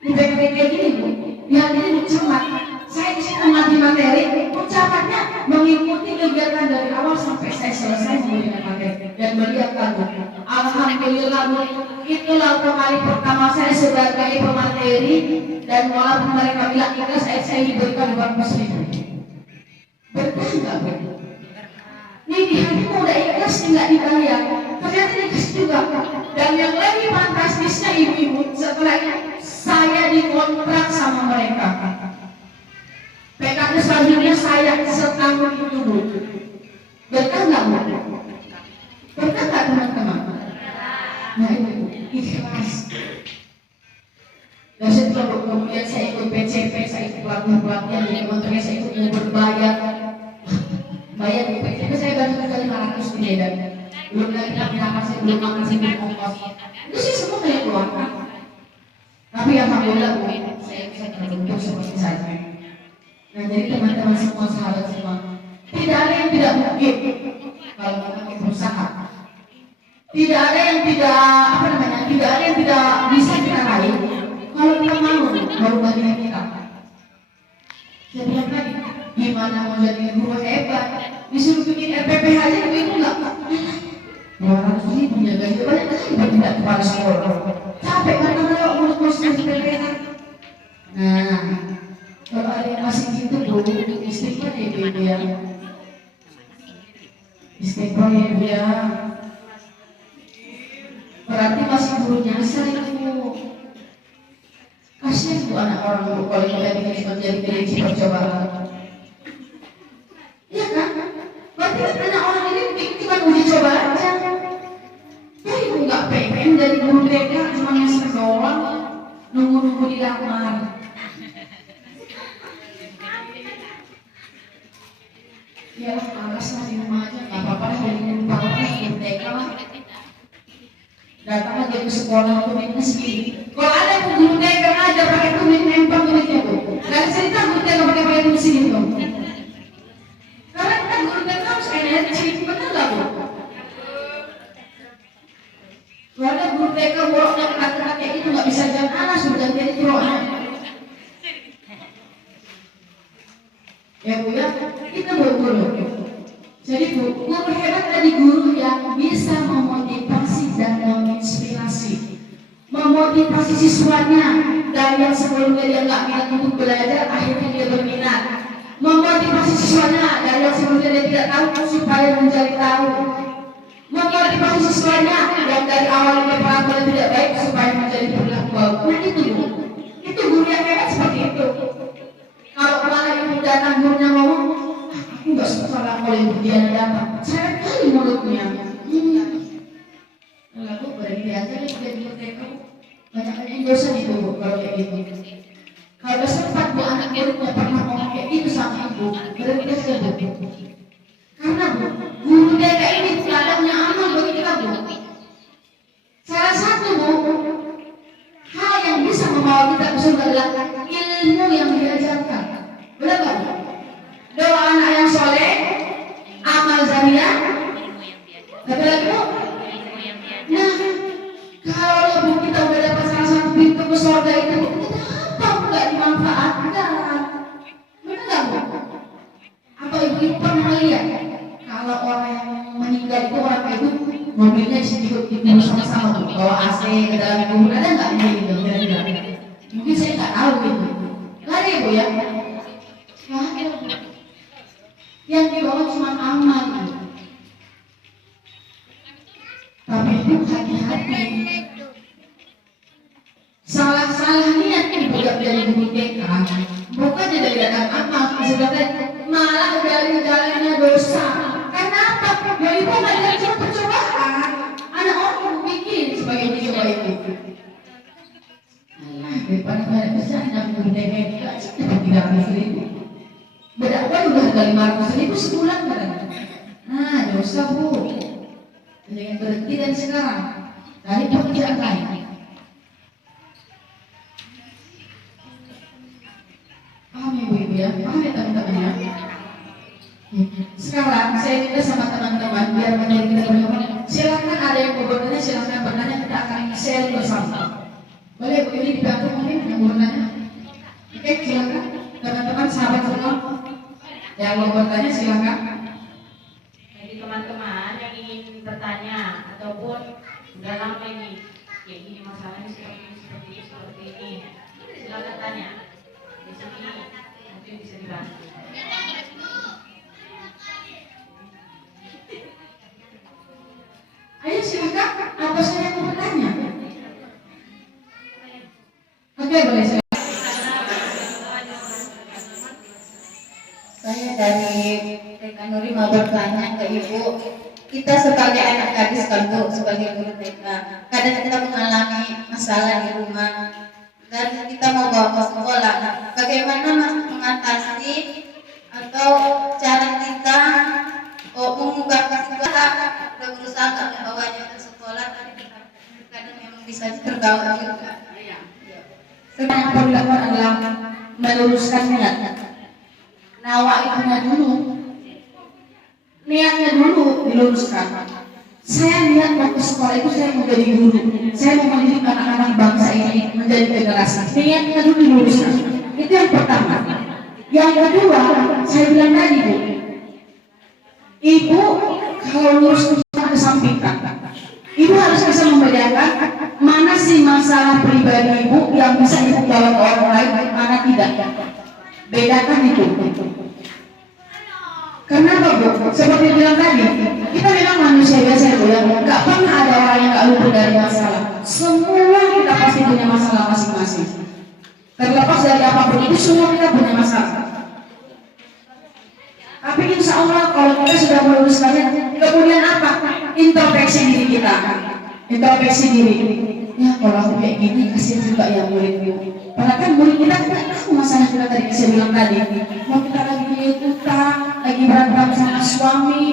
Di PKG gini Bu, dihadiri Ibu Camat. Saya di sini mengerti materi, Bu Camatnya mengikuti kegiatan dari awal sampai saya selesai memberikan materi dan melihat Bu. Alhamdulillah Bu, itulah kali pertama saya sebagai pemateri dan walaupun mereka bilang ikhlas, saya diberikan 200.000. Berkah nggak Bu? Ini di hatimu udah ikhlas nggak dibayar, ternyata ikhlas juga. Dan yang lebih fantastisnya ibu-ibu setelahnya saya dikontrak sama mereka. PKK selanjutnya saya setahun itu Bu. Berkah nggak Bu? Berkah nggak teman-teman? Nah itu ikhlas. Dan setelah kemudian saya ikut PCP, saya ikut pelatihan di kementerian, saya ikut berbayar. Bayar di PCP saya bantu kali 500 di Medan. Belum lagi makan saya belum makan saya belum ongkos. Itu sih semua saya keluarkan. Tapi alhamdulillah Bu, saya bisa terbentuk seperti saya. Nah jadi teman-teman semua sahabat semua, tidak ada yang tidak mungkin kalau kita berusaha. Tidak ada yang tidak tidak ada yang tidak bisa kita raih kalau kita mau merubah diri kita. Saya bilang tadi, gimana mau jadi guru hebat? Disuruh bikin RPP aja itu enggak. 200.000 jaga itu banyak kali bertindak kepada sekolah. Capek kan kalau urus RPP. Nah, kalau ada yang masih gitu Bu, istighfar ya Ibu ya. Istighfar ya Ibu ya. Berarti masih guru nyasar itu. Kasihan tuh anak orang Bu kalau kita cuma jadi kelinci percobaan. Iya kan? Berarti anak orang ini cuma uji coba aja. Ya Ibu nggak pengen jadi guru TK cuma nyasar doang, nunggu-nunggu dilamar. Ya malas lah di rumah aja, nggak apa-apa lah jadi guru PAUD, guru TK lah. Datang aja ke sekolah tumitnya segini. Kalau ada yang guru TK aja pakai tumit nempel tumitnya Bu. Gak cerita guru TK pakai tumit sini tuh. Karena kan guru TK harus energi, benar nggak Bu? Kalau ada guru TK boroknya kata-kata kayak itu nggak bisa jalan anak sudah jadi boroknya. Ya Bu ya, kita guru. Jadi Bu, guru hebat tadi guru yang bisa memotivasi dan menginspirasi. Memotivasi siswanya dari yang sebelumnya dia nggak minat untuk belajar, akhirnya dia berminat. Memotivasi siswanya dari yang sebelumnya dia tidak tahu supaya mencari tahu. Memotivasi siswanya yang dari awal dia pernah tidak baik supaya menjadi perilaku bagus. Itu Bu, itu guru yang hebat seperti itu. Kalau malah ibu datang gurunya ngomong, aku nggak suka kalau ibu dia datang, saya kali mulutnya. Lalu berarti aja nih jadi mereka banyak yang dosa itu Bu kalau kayak gitu. Kalau sempat Bu anak muridnya pernah ngomong kayak gitu sama ibu, berarti dia Bu. Karena Bu, guru TK ini ladangnya amal bagi kita Bu. Salah satu Bu, hal yang bisa membawa kita ke surga adalah ilmu yang diajarkan. Benar nggak? Doa anak yang soleh, amal jariah, tapi lagi Bu. Nah, kalau Bu kita udah dapat salah satu pintu ke surga itu, kenapa nggak dimanfaatkan? Benar nggak Bu? Apa ibu pernah lihat kalau orang yang meninggal itu orang itu mobilnya sedikit sama-sama Bu, bawa AC ke dalam kubur, ada nggak gitu? Mungkin saya nggak tahu gitu. Nggak ada ya Bu ya? Nggak ada Bu. Yang dibawa cuma amal Bu. Tapi itu hati-hati. Salah-salah niat Ibu gak dari guru TK. Bukan dari datang amal, sebenarnya malah dari jalannya dosa. Karena apa? Ya Ibu nggak ada cuma percobaan. Anak orang bikin sebagai dicoba itu. Daripada banyak besar yang guru TK itu aja dapat 300.000. Berdakwah udah harga 500.000 sebulan kan? Nah dosa Bu. Dengan berhenti dan sekarang dari pekerjaan lain. Paham ya Bu Ibu ya? Paham ya teman-teman ya? Sekarang saya minta sama teman-teman biar menjadi kita berdoa. Silakan ada yang mau bertanya, silakan bertanya, kita akan share bersama. Boleh Bu ini dibantu mungkin yang mau bertanya? Oke silakan teman-teman sahabat semua yang mau bertanya silakan. Jadi teman-teman yang ingin bertanya ataupun udah lama ini kayak gini masalahnya seperti ini, silakan tanya di sini mungkin bisa dibantu. Ayo silakan, apa saya mau bertanya? Oke, Nuri mau bertanya ke Ibu, kita sebagai anak gadis kan Bu, sebagai guru TK, kadang kita mengalami masalah di rumah dan kita mau bawa ke sekolah. Bagaimana mengatasi atau cara kita mengubah sekolah, udah berusaha nggak membawanya ke sekolah, tapi kadang memang bisa terbawa juga. Yang perlu dilakukan adalah meluruskan niat. Niatnya dulu diluruskan. Saya niat waktu sekolah itu saya mau jadi guru, saya mau mendidik anak-anak bangsa ini menjadi generasi. Niatnya dulu diluruskan. Itu yang pertama. Yang kedua, saya bilang tadi Bu, Ibu kalau lurus itu kesampingkan. Ibu harus bisa membedakan mana sih masalah pribadi Ibu yang bisa Ibu bawa ke orang lain, mana tidak. Bedakan itu. Kenapa Bu? Seperti bilang tadi, kita memang manusia biasa Bu, yang nggak pernah ada orang yang nggak luput dari masalah. Semua kita pasti punya masalah masing-masing. Terlepas dari apapun itu, semua kita punya masalah. Tapi insya Allah kalau kita sudah meluruskannya, kemudian apa? Introspeksi diri kita. Introspeksi diri. Ya kalau aku kayak gini, kasihan juga ya murid-murid. Padahal kan murid kita tidak tahu masalah kita tadi, saya bilang tadi. Mau kita lagi punya utang, lagi berantem sama suami,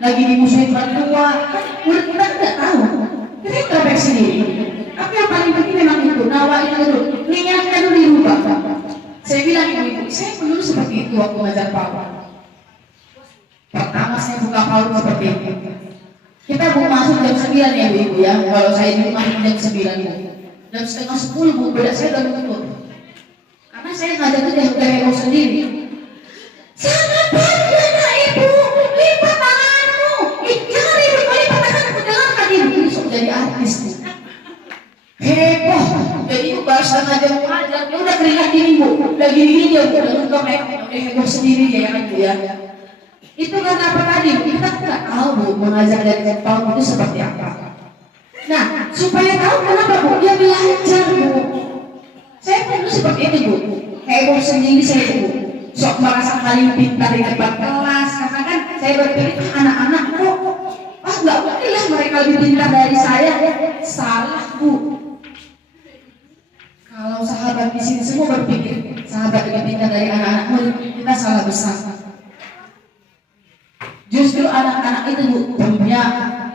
lagi dimusuhin orang tua, murid kita tidak tahu. Kita introspeksi diri. Tapi yang paling penting memang itu, nawa itu dulu, niatnya dulu dirubah. Saya bilang ibu, saya dulu seperti itu waktu ngajar PAUD. Pertama saya buka PAUD seperti itu. Kita mau masuk jam 9 ya ibu ya. Kalau saya dulu masuk jam 9 ya. Jam setengah 10 Bu, bedak saya udah tutup. Karena saya ngajar itu udah heboh sendiri. Sangat pagi anak ibu, lipat tanganmu. Jangan ribut, kalau lipat tangan aku dengarkan ibu. Besok jadi artis. Heboh. Jadi ibu baru setengah jam ngajar, dia udah keringat dingin Bu. Udah gini-gini dia udah nonton udah heboh sendiri ya ibu ya. Itu karena apa tadi? Kita tidak tahu Bu, mengajar dari PAUD itu seperti apa. Nah, supaya tahu kenapa Bu, dia belajar Bu. Saya pun seperti itu Bu. Heboh sendiri saya Bu. Sok merasa paling pintar di depan kelas. Karena kan saya berpikir anak-anak kok, nggak mungkin lah mereka lebih pintar dari saya. Salah Bu. Kalau sahabat di sini semua berpikir sahabat lebih pintar dari anak-anak murid, kita salah besar. Justru anak-anak itu Bu, punya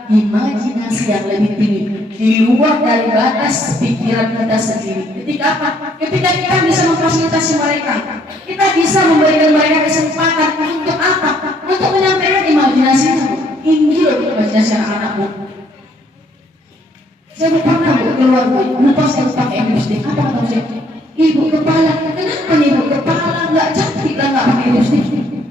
imajinasi yang lebih tinggi di luar dari batas pikiran kita sendiri. Ketika apa? Ketika kita bisa memfasilitasi mereka, kita bisa memberikan mereka kesempatan untuk apa? Untuk menyampaikan imajinasi. Tinggi loh imajinasi anak-anak Bu. Saya pernah Bu keluar Bu, lupa saya pakai lipstick. Apa kata saya? Ibu kepala, kenapa nih Bu kepala nggak cantik lah nggak pakai lipstick?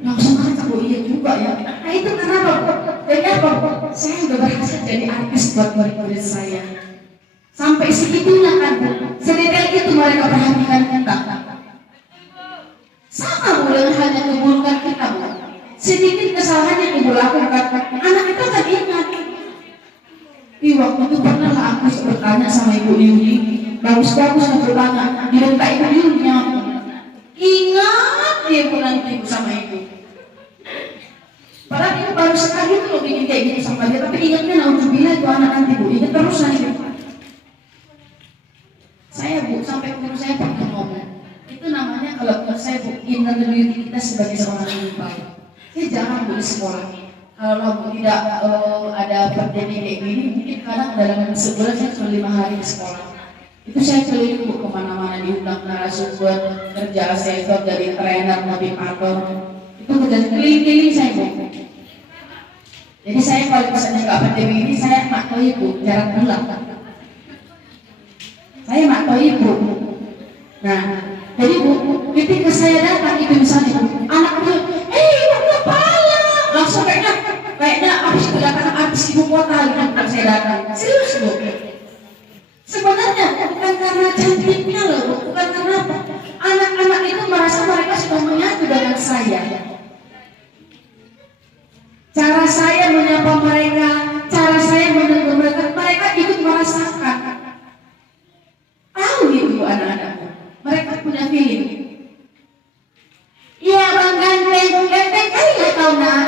Langsung kata Bu, iya juga ya. Nah itu kenapa Bu? Jadi apa Bu? Saya udah berhasil jadi artis buat murid-murid saya. Sampai segitunya kan Bu. Sedetail itu mereka perhatikan kita. Sama Bu dengan halnya keburukan kita Bu. Sedikit kesalahan yang Ibu lakukan, anak itu akan ingat. Waktu itu pernah lah aku bertanya sama Ibu Yuni, bagus-bagus aku bertanya, diminta Ibu Yuni. Ingat dia pun nanti sama Ibu. Padahal itu baru sekali itu loh bikin kayak gitu sama dia, tapi ingatnya naudzubillah itu anak nanti Bu, ingat terus nanti. Saya Bu, sampai guru saya pernah ngomong, itu namanya kalau menurut saya Bu, inner beauty kita sebagai seorang ibu. Saya jarang Bu di sekolah. Kalau Bu tidak ada pandemi kayak gini, mungkin kadang dalam sebulan saya cuma 5 hari di sekolah. Itu saya keliling Bu kemana-mana, diundang narasumber, kerja asesor dari trainer, motivator. Itu kerja keliling-keliling saya Bu. Jadi saya kalau misalnya nggak pandemi ini, saya maktoi Bu, jarak pulang. Saya maktoi Bu. Nah, jadi Bu, ketika saya datang itu misalnya Bu, anak itu, kepala, langsung kayaknya habis kedatangan artis ibu kota gitu kalau saya datang. Serius Bu. Sebenarnya bukan karena cantiknya loh Bu, bukan karena apa. Anak-anak itu merasa mereka sudah menyatu dengan saya. Cara saya menyapa mereka, cara saya menegur mereka, mereka ikut merasakan. Tahu gitu anak-anak, mereka punya feeling. Iya Bang Ganteng, Ganteng kali nggak tahu nak.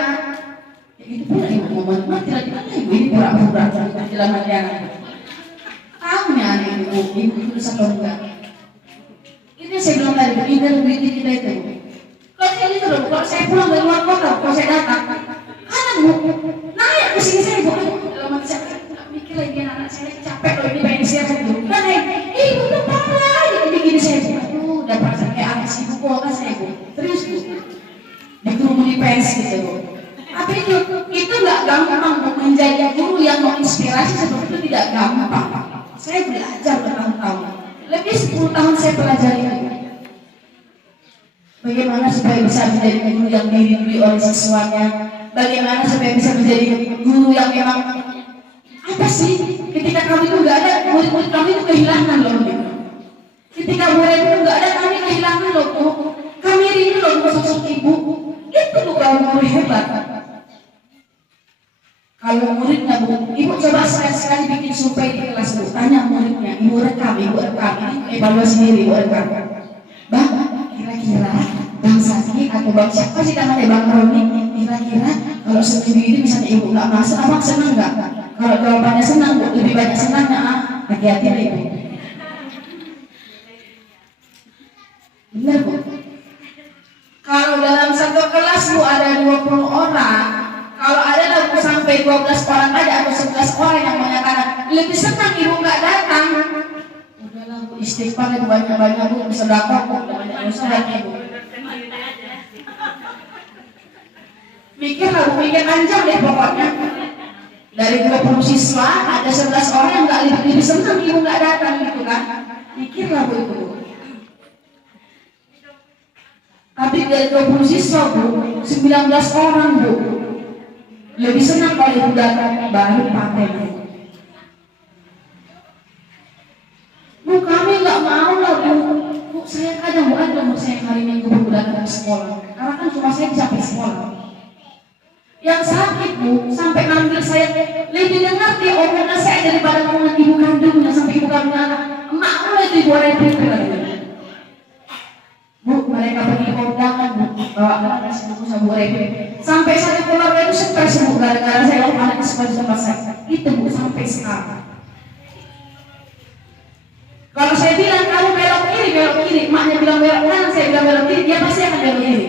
teman-teman kira-kira ibu ini pura-pura dalam hati anak. Tahunya anak ibu itu atau enggak. Ini saya bilang tadi, pindah duit kita itu. Kalau saya itu loh, kalau saya pulang dari luar kota, kalau saya datang, anak bu, naik ke sini saya bu, dalam hati saya nggak mikir lagi anak saya capek loh ini pengen siap itu. Dan ibu tuh parah, gini saya bu, aduh, udah perasaan kayak anak sibuk kota saya bu, terus bu, dikerumuni pensi gitu bu. Tapi itu nggak gampang untuk menjadi guru yang menginspirasi seperti itu tidak gampang. Saya belajar bertahun-tahun, lebih 10 tahun saya pelajari itu. Bagaimana supaya bisa menjadi guru yang dirindu oleh siswanya? Bagaimana supaya bisa menjadi guru yang memang apa sih? Ketika kami itu nggak ada, murid-murid kami itu kehilangan loh. Ketika murid itu nggak ada, kami kehilangan loh. Kami rindu loh sosok ibu. Itu bukan guru hebat. Kalau muridnya bu, ibu coba sekali-sekali bikin survei di kelas bu, tanya muridnya, ibu rekam, ini evaluasi diri, ibu rekam. Bang, kira-kira Bang Sati atau Bang siapa sih namanya Bang Roni, kira-kira kalau seminggu ini misalnya ibu nggak masuk, abang senang nggak? Kalau jawabannya senang bu, lebih banyak senangnya, hati-hati lah ibu. Benar bu. Kalau dalam satu kelas bu ada 20 orang, kalau ada sampai 12 orang aja atau 11 orang yang menyatakan lebih senang ibu nggak datang, udahlah bu, istighfar ibu banyak-banyak bu, bersedekah bu, banyak usaha ibu. Mikirlah bu, mikir panjang deh pokoknya. Dari 20 siswa ada 11 orang yang nggak lebih senang ibu nggak datang gitu kan? Mikirlah bu itu. Tapi dari 20 siswa bu, 19 orang bu lebih senang kalau ibu datang, baru paten. Bu kami nggak mau lah bu. Bu saya kadang bu ada bu saya hari minggu bu datang ke sekolah, karena kan cuma saya bisa pergi sekolah. Yang sakit bu sampai ngambil saya lebih dengar dia omongan saya daripada omongan ibu kandungnya sampai ibu kandungnya anak emak mulai itu ibu orang itu lagi. Bu mereka pergi kondangan bu, bawa anak nasi buku sama bu Repi. Sampai satu keluarga itu stres bu, gara-gara saya bawa anak ke sekolah di tempat saya. Itu bu sampai sekarang. Kalau saya bilang kamu belok kiri, emaknya bilang belok kanan, saya bilang belok kiri, dia pasti akan belok kiri.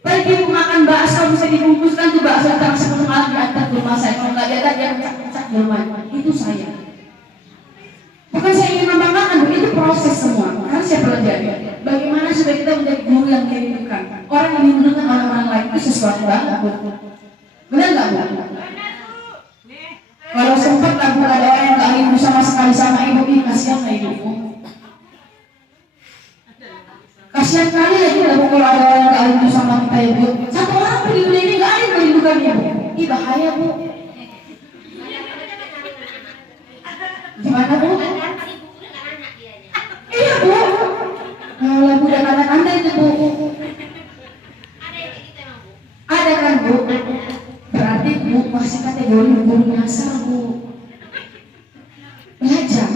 Pergi makan bakso, bisa dibungkuskan tuh bakso terang sebelum malam diantar ke rumah saya. Kalau nggak diantar dia mencak-mencak di rumah. Itu saya. Bukan saya ingin membanggakan, itu proses semua. Karena saya pelajari. Bagaimana supaya kita menjadi guru yang dirindukan. Orang yang dirindukan orang-orang lain itu sesuatu banget. Benar nggak bu? Kalau sempat lah bu ada orang yang nggak rindu sama sekali sama ibu ini, kasihan lah ibu. Kasihan kali lagi lah bu kalau ada orang yang nggak rindu sama kita ibu. Satu orang pun di dunia ini nggak ada yang merindukan ibu. Ini bahaya bu. Gimana bu? Iya bu. Kalau bu dan anak anda itu bu. Ada kan bu? Berarti bu masih kategori guru nyasar bu. Belajar.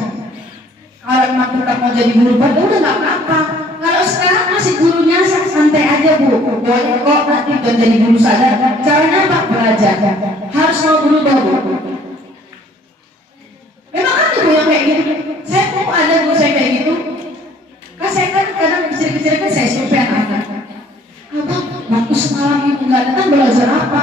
Kalau memang tetap mau jadi guru baru udah nggak apa-apa. Kalau sekarang masih guru nyasar santai aja bu. Boleh kok nanti udah jadi guru sadar. Caranya apa? Belajar. Harus mau berubah bu. Memang ada bu yang kayak gitu. Saya mau ada bu saya kayak gitu. Kan saya kan kadang kecil-kecil kan saya survei anak-anak. Abang, waktu semalam ibu nggak datang belajar apa?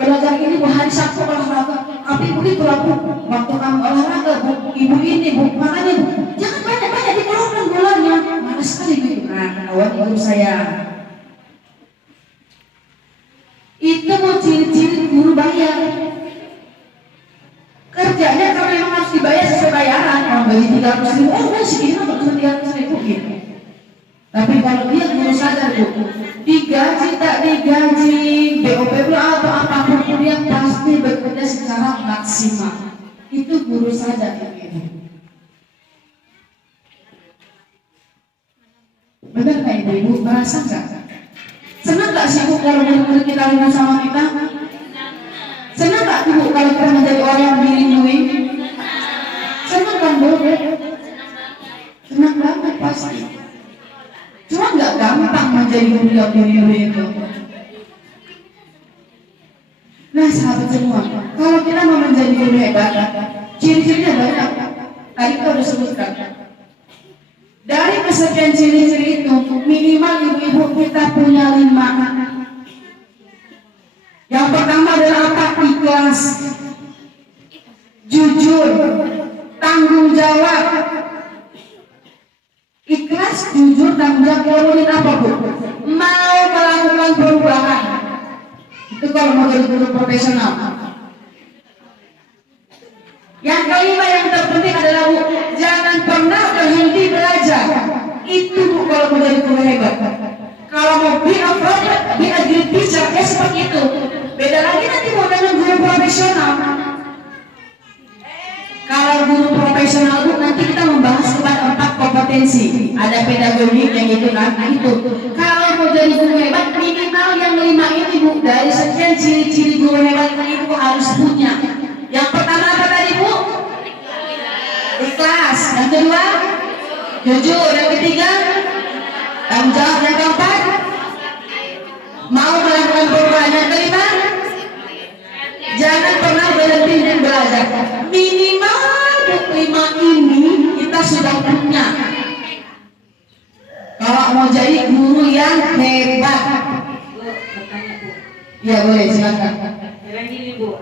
Belajar ini bu hari Sabtu olahraga. Tapi bu itu lah bu, waktu kamu olahraga bu, ibu ini bu, makanya bu, jangan banyak-banyak dikeluarkan gulanya. Malas sekali bu. Nah, kawan ibu saya. Itu mau ciri-ciri guru bayar. Kerjanya kalau memang harus dibayar sesuai bayaran. Kalau gaji 300.000, udah segini apa cuma 300.000 gitu. Tapi kalau dia guru sadar bu, digaji tak digaji, BOP atau apapun dia pasti bekerja secara maksimal. Itu guru sadar itu. Benar nggak ibu? Merasa nggak? Senang nggak sih bu kalau murid kita rindu sama kita? Senang nggak ibu kalau kita menjadi orang yang dirindui? Senang kan bu? Senang banget pasti. Cuma nggak gampang menjadi guru yang dirindui itu. Nah sahabat semua, kalau kita mau menjadi guru hebat, ciri-cirinya banyak. Tadi kita udah sebutkan. Dari kesekian ciri-ciri itu, minimal ibu-ibu kita punya 5. Yang pertama adalah apa? Ikhlas, jujur, tanggung jawab. Ikhlas, jujur, tanggung jawab. Kemudian apa Bu? Mau melakukan perubahan. Itu kalau mau jadi guru profesional. Yang kelima yang terpenting adalah Bu, jangan pernah berhenti belajar. Itu Bu kalau mau jadi guru hebat. Kalau mau be a prophet, be a great teacher, ya seperti itu. Beda lagi nanti mau dengan guru profesional. Kalau guru profesional Bu, nanti kita membahas kepada 4 kompetensi. Ada pedagogik yang itu nanti itu. Kalau mau jadi guru hebat, minimal yang 5 ini Bu. Dari sekian ciri-ciri guru hebat ini Bu harus punya. Yang pertama apa tadi Bu? Ikhlas. Yang kedua, jujur. Yang ketiga, tanggung jawab. Yang keempat, mau melakukan perubahan. Yang kelima, jangan pernah berhenti dan belajar. Minimal 5 ini kita sudah punya. Kalau mau jadi guru yang hebat. Bu, bertanya Bu. Ya boleh, silakan. Yang gini Bu,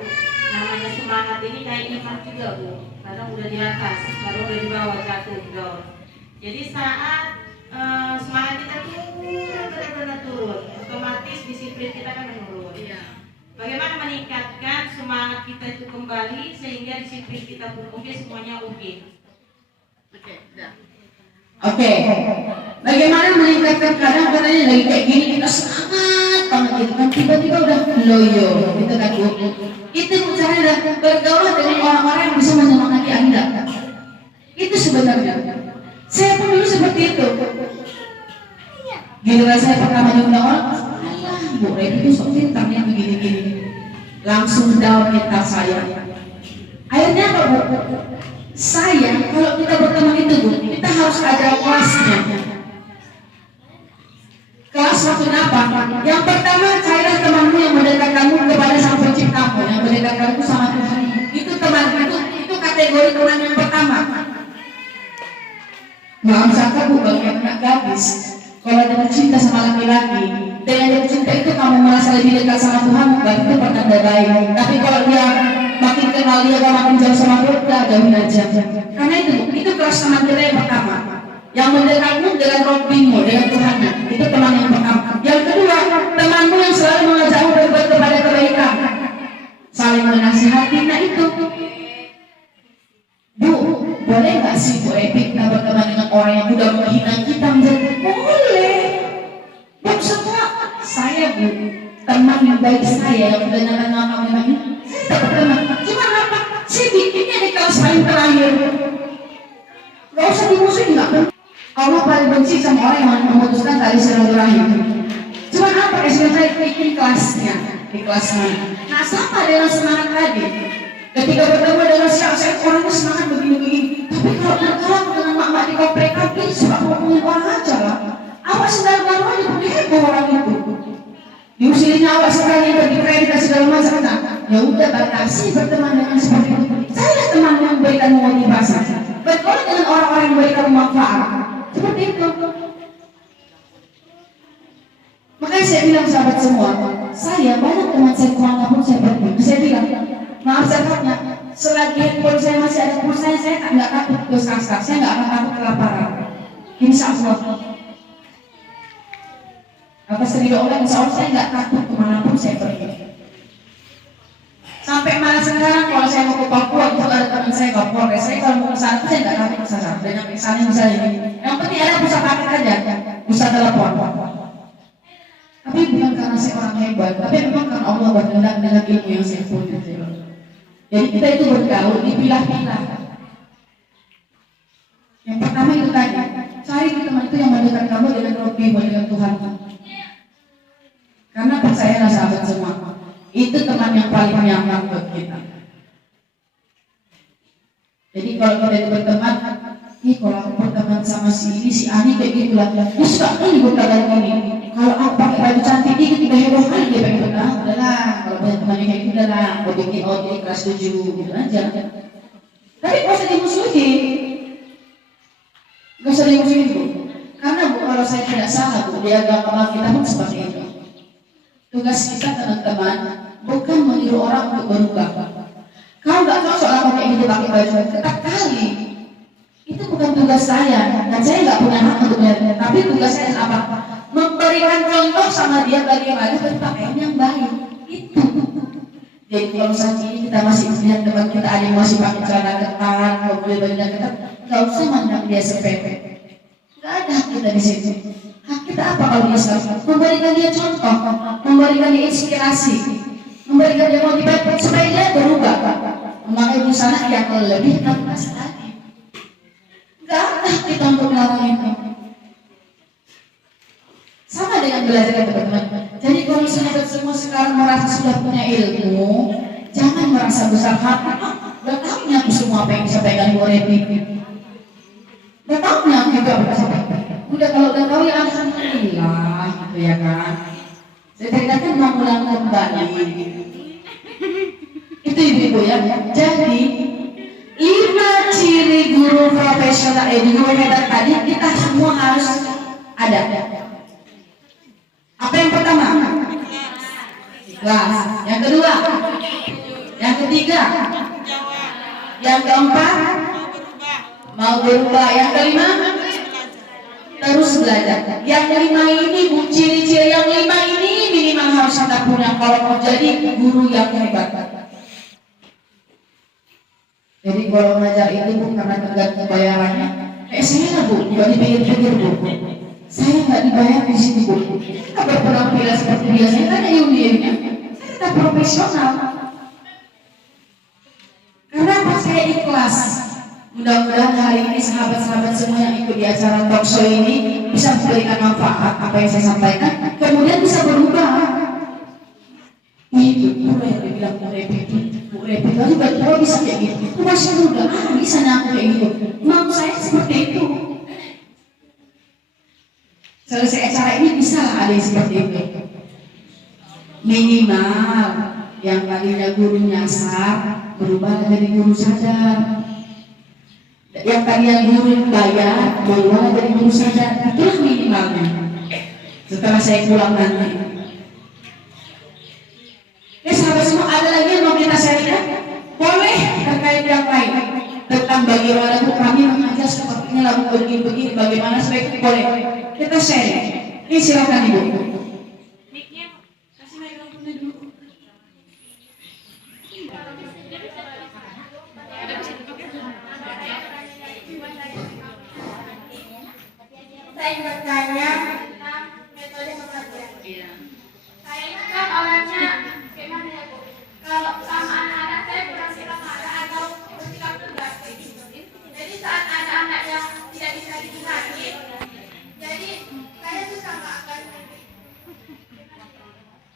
namanya semangat ini kayak iman juga Bu. Kadang udah di atas, kadang udah di bawah, jatuh down. Jadi saat semangat kita turun, benar-benar turun, otomatis disiplin kita kan menurun. Bagaimana meningkatkan semangat kita itu kembali sehingga disiplin kita pun oke, semuanya oke. Oke. Bagaimana meningkatkan? Kadang katanya lagi kayak gini kita semangat banget gitu kan, tiba-tiba udah loyo gitu kan Bu. Itu caranya bergaul dengan orang-orang yang bisa menyemangati Anda. Itu sebenarnya. Saya pun dulu seperti itu. Giliran saya pertama diundang orang, alah Bu Redi itu sok pintarnya begini-gini. Langsung down mental saya. Akhirnya apa Bu? Saya kalau kita berteman itu Bu, kita harus ada kelasnya. Kelas waktu apa? Yang pertama, carilah temanmu yang mendekatkanmu kepada Sang Penciptamu, yang mendekatkanmu sama Tuhan. Itu teman, itu kategori teman yang pertama. Maaf sangka Bu, bagi anak gadis, kalau jatuh cinta sama laki-laki, dengan jatuh cinta itu kamu merasa lebih dekat sama Tuhan, berarti itu pertanda baik. Tapi kalau dia makin kenal dia, kalau makin jauh sama Tuhan, jauhin aja. Karena itu kelas teman kita yang pertama. Yang mendekatmu dengan Robbimu, dengan Tuhan, itu teman yang pertama. Yang kedua, temanmu yang selalu mengajakmu berbuat kepada kebaikan, saling menasihati. Nah itu Bu, boleh nggak sih Bu Epi kita berteman dengan orang yang udah menghina kita menjadi? Boleh. Bu semua saya Bu, teman yang baik saya yang udah nama kamu ini, saya berteman. Cuma apa? Saya bikinnya di kelas paling terakhir. Gak usah dimusuhin, nggak penting. Allah paling benci sama orang yang memutuskan tali silaturahim. Cuma apa? saya bikin kelasnya di kelas mana? Nah sama dengan semangat tadi. Ketika bertemu dengan saya orangnya semangat begini-begini. Tapi kalau berkawan dengan mak-mak di komplek kami, suka ngomongin orang aja lah. Awas sedang-sedang aja pergi heboh orang itu. Diusirin awas sekali bagi kredit dan segala macam. Ya udah batasi berteman dengan seperti itu. Saya teman yang memberikan motivasi. Berkawan dengan orang-orang yang memberikan manfaat. Seperti itu. Makanya saya bilang sahabat semua, saya banyak teman saya kemanapun saya pergi. Saya bilang, maaf zakatnya, selagi handphone saya masih ada pulsanya, saya nggak takut putus asa, saya nggak akan takut kelaparan. Insya Allah. Atas ridho Allah, insya Allah saya nggak takut kemanapun saya pergi. Sampai malah sekarang kalau saya mau ke Papua, itu ada teman saya ke Polres, saya kalau mau ke sana, saya nggak takut ke sana. Dan yang ke sana misalnya ini, yang penting ada pusat paket aja, pusat telepon. Tapi bukan karena saya orang hebat, tapi memang karena Allah berkehendak dengan ilmu yang saya punya. Jadi kita itu bergaul, dipilah-pilah. Yang pertama itu tadi, cari teman itu yang mendekat kamu dengan Robbi, dengan Tuhan. Karena percayalah sahabat semua, itu teman yang paling nyaman buat kita. Jadi kalau kita itu berteman, Ih kalau aku berteman sama si ini, si Ani kayak gitu lah. Dia suka kali gue kagak gini. Kalau aku pakai baju cantik dikit udah heboh kali dia pengen benar. Udahlah, kalau banyak temannya kayak gitu udahlah. Gue bikin OJ kelas 7 gitu aja. Tapi gak usah dimusuhin. Gak usah dimusuhin Bu. Karena Bu kalau saya tidak salah Bu, di agama kita pun seperti itu. Tugas kita teman-teman bukan meniru orang untuk berubah. Kalau nggak cocok aku kayak gitu pakai baju ketat kali. Itu bukan tugas saya, dan saya nggak punya hak untuk melihatnya. Tapi tugas saya apa? Memberikan contoh sama dia bagaimana berpakaian yang baik. Itu. Jadi kalau saat ini kita masih lihat teman kita ada yang masih pakai celana ketat, mobil baju ketat, nggak usah mandang dia sepele. Nggak ada hak kita di situ. Hak kita apa kalau dia salah? Memberikan dia contoh, memberikan dia inspirasi, memberikan dia motivasi supaya dia berubah. Memakai busana yang lebih pantas lagi. Gak ada kita untuk melarang itu. Sama dengan belajar teman-teman. Jadi kalau sahabat semua sekarang merasa sudah punya ilmu, jangan merasa besar hati. Udah tahunya aku semua apa yang disampaikan Bu Repi. Udah tahunya aku juga apa sampaikan. Udah kalau udah tahu ya alhamdulillah gitu ya kan. Saya ceritakan mau pulang kembali. Itu ibu-ibu ya. Jadi 5 ciri guru profesional, guru hebat tadi kita semua harus ada. Apa yang pertama? Ikhlas. Yang kedua? Yang ketiga? Yang keempat? Mau berubah. Yang kelima? Terus belajar. Yang kelima ini, ciri-ciri yang 5 ini minimal harus Anda punya kalau mau jadi guru yang hebat. Jadi kalau mengajar itu Bu karena tergantung bayarannya. Saya Bu, nggak dipikir-pikir Bu. Saya nggak dibayar di sini Bu. Kita berpenampilan seperti biasa, kan ilmu-ilmunya. Saya tetap profesional. Karena apa? Saya ikhlas. Mudah-mudahan hari ini sahabat-sahabat semua yang ikut di acara talk show ini bisa memberikan manfaat apa yang saya sampaikan, kemudian bisa berubah. Itu yang dibilang Bu Repi tadi bagaimana bisa kayak gitu? Itu masih muda, bisa aku kayak gitu. Mau saya seperti itu. Selesai acara ini bisa lah ada yang seperti itu. Minimal yang tadinya guru nyasar berubah menjadi guru sadar. Yang tadinya guru bayar berubah menjadi guru sadar. Itulah minimalnya. Setelah saya pulang nanti. Sahabat semua, ada lagi yang mau kita sharingkan? Boleh terkait yang lain tentang bagaimana kami mengajar sepertinya lagu begini-begini, bagaimana sebaiknya boleh kita sharing. Ini silakan Ibu. Mic-nya kasih mikrofonnya dulu. Saya bertanya tentang metode pengajaran. Iya. Saya kan orangnya gimana ya Bu? Kalau sama anak-anak saya kurang sikap marah atau bersikap tegas kayak gitu. Jadi saat ada anak yang tidak bisa dibilangin, jadi saya suka nggak akan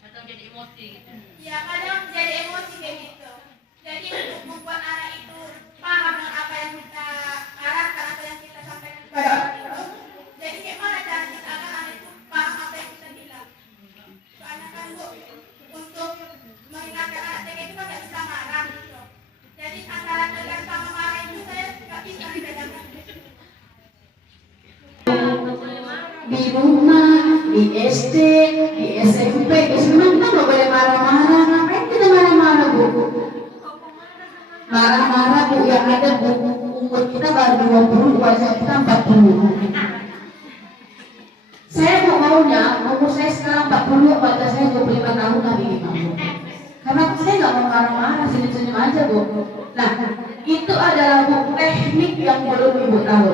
Atau jadi emosi gitu. ya kadang jadi emosi kayak gitu. Jadi untuk membuat anak itu paham dengan apa yang kita arahkan, apa yang kita sampaikan kepada orang itu. Jadi gimana cara kita agar anak itu paham apa yang kita bilang? Soalnya kan Bu, untuk mengingatkan anak TK itu kan nggak bisa marah gitu. Jadi antara tegas sama marah itu saya nggak bisa membedakan. Di rumah, di SD, di SMP, di semua kita nggak boleh marah-marah. Ngapain kita marah-marah Bu? Marah-marah Bu, yang ada Bu, umur kita baru 20, wajah kita 40. Saya maunya, umur saya sekarang 40, wajah saya 25 tahun lah minimal Bu. Karena saya nggak mau marah-marah, senyum-senyum aja Bu. Nah, itu adalah Bu teknik yang belum Ibu tahu.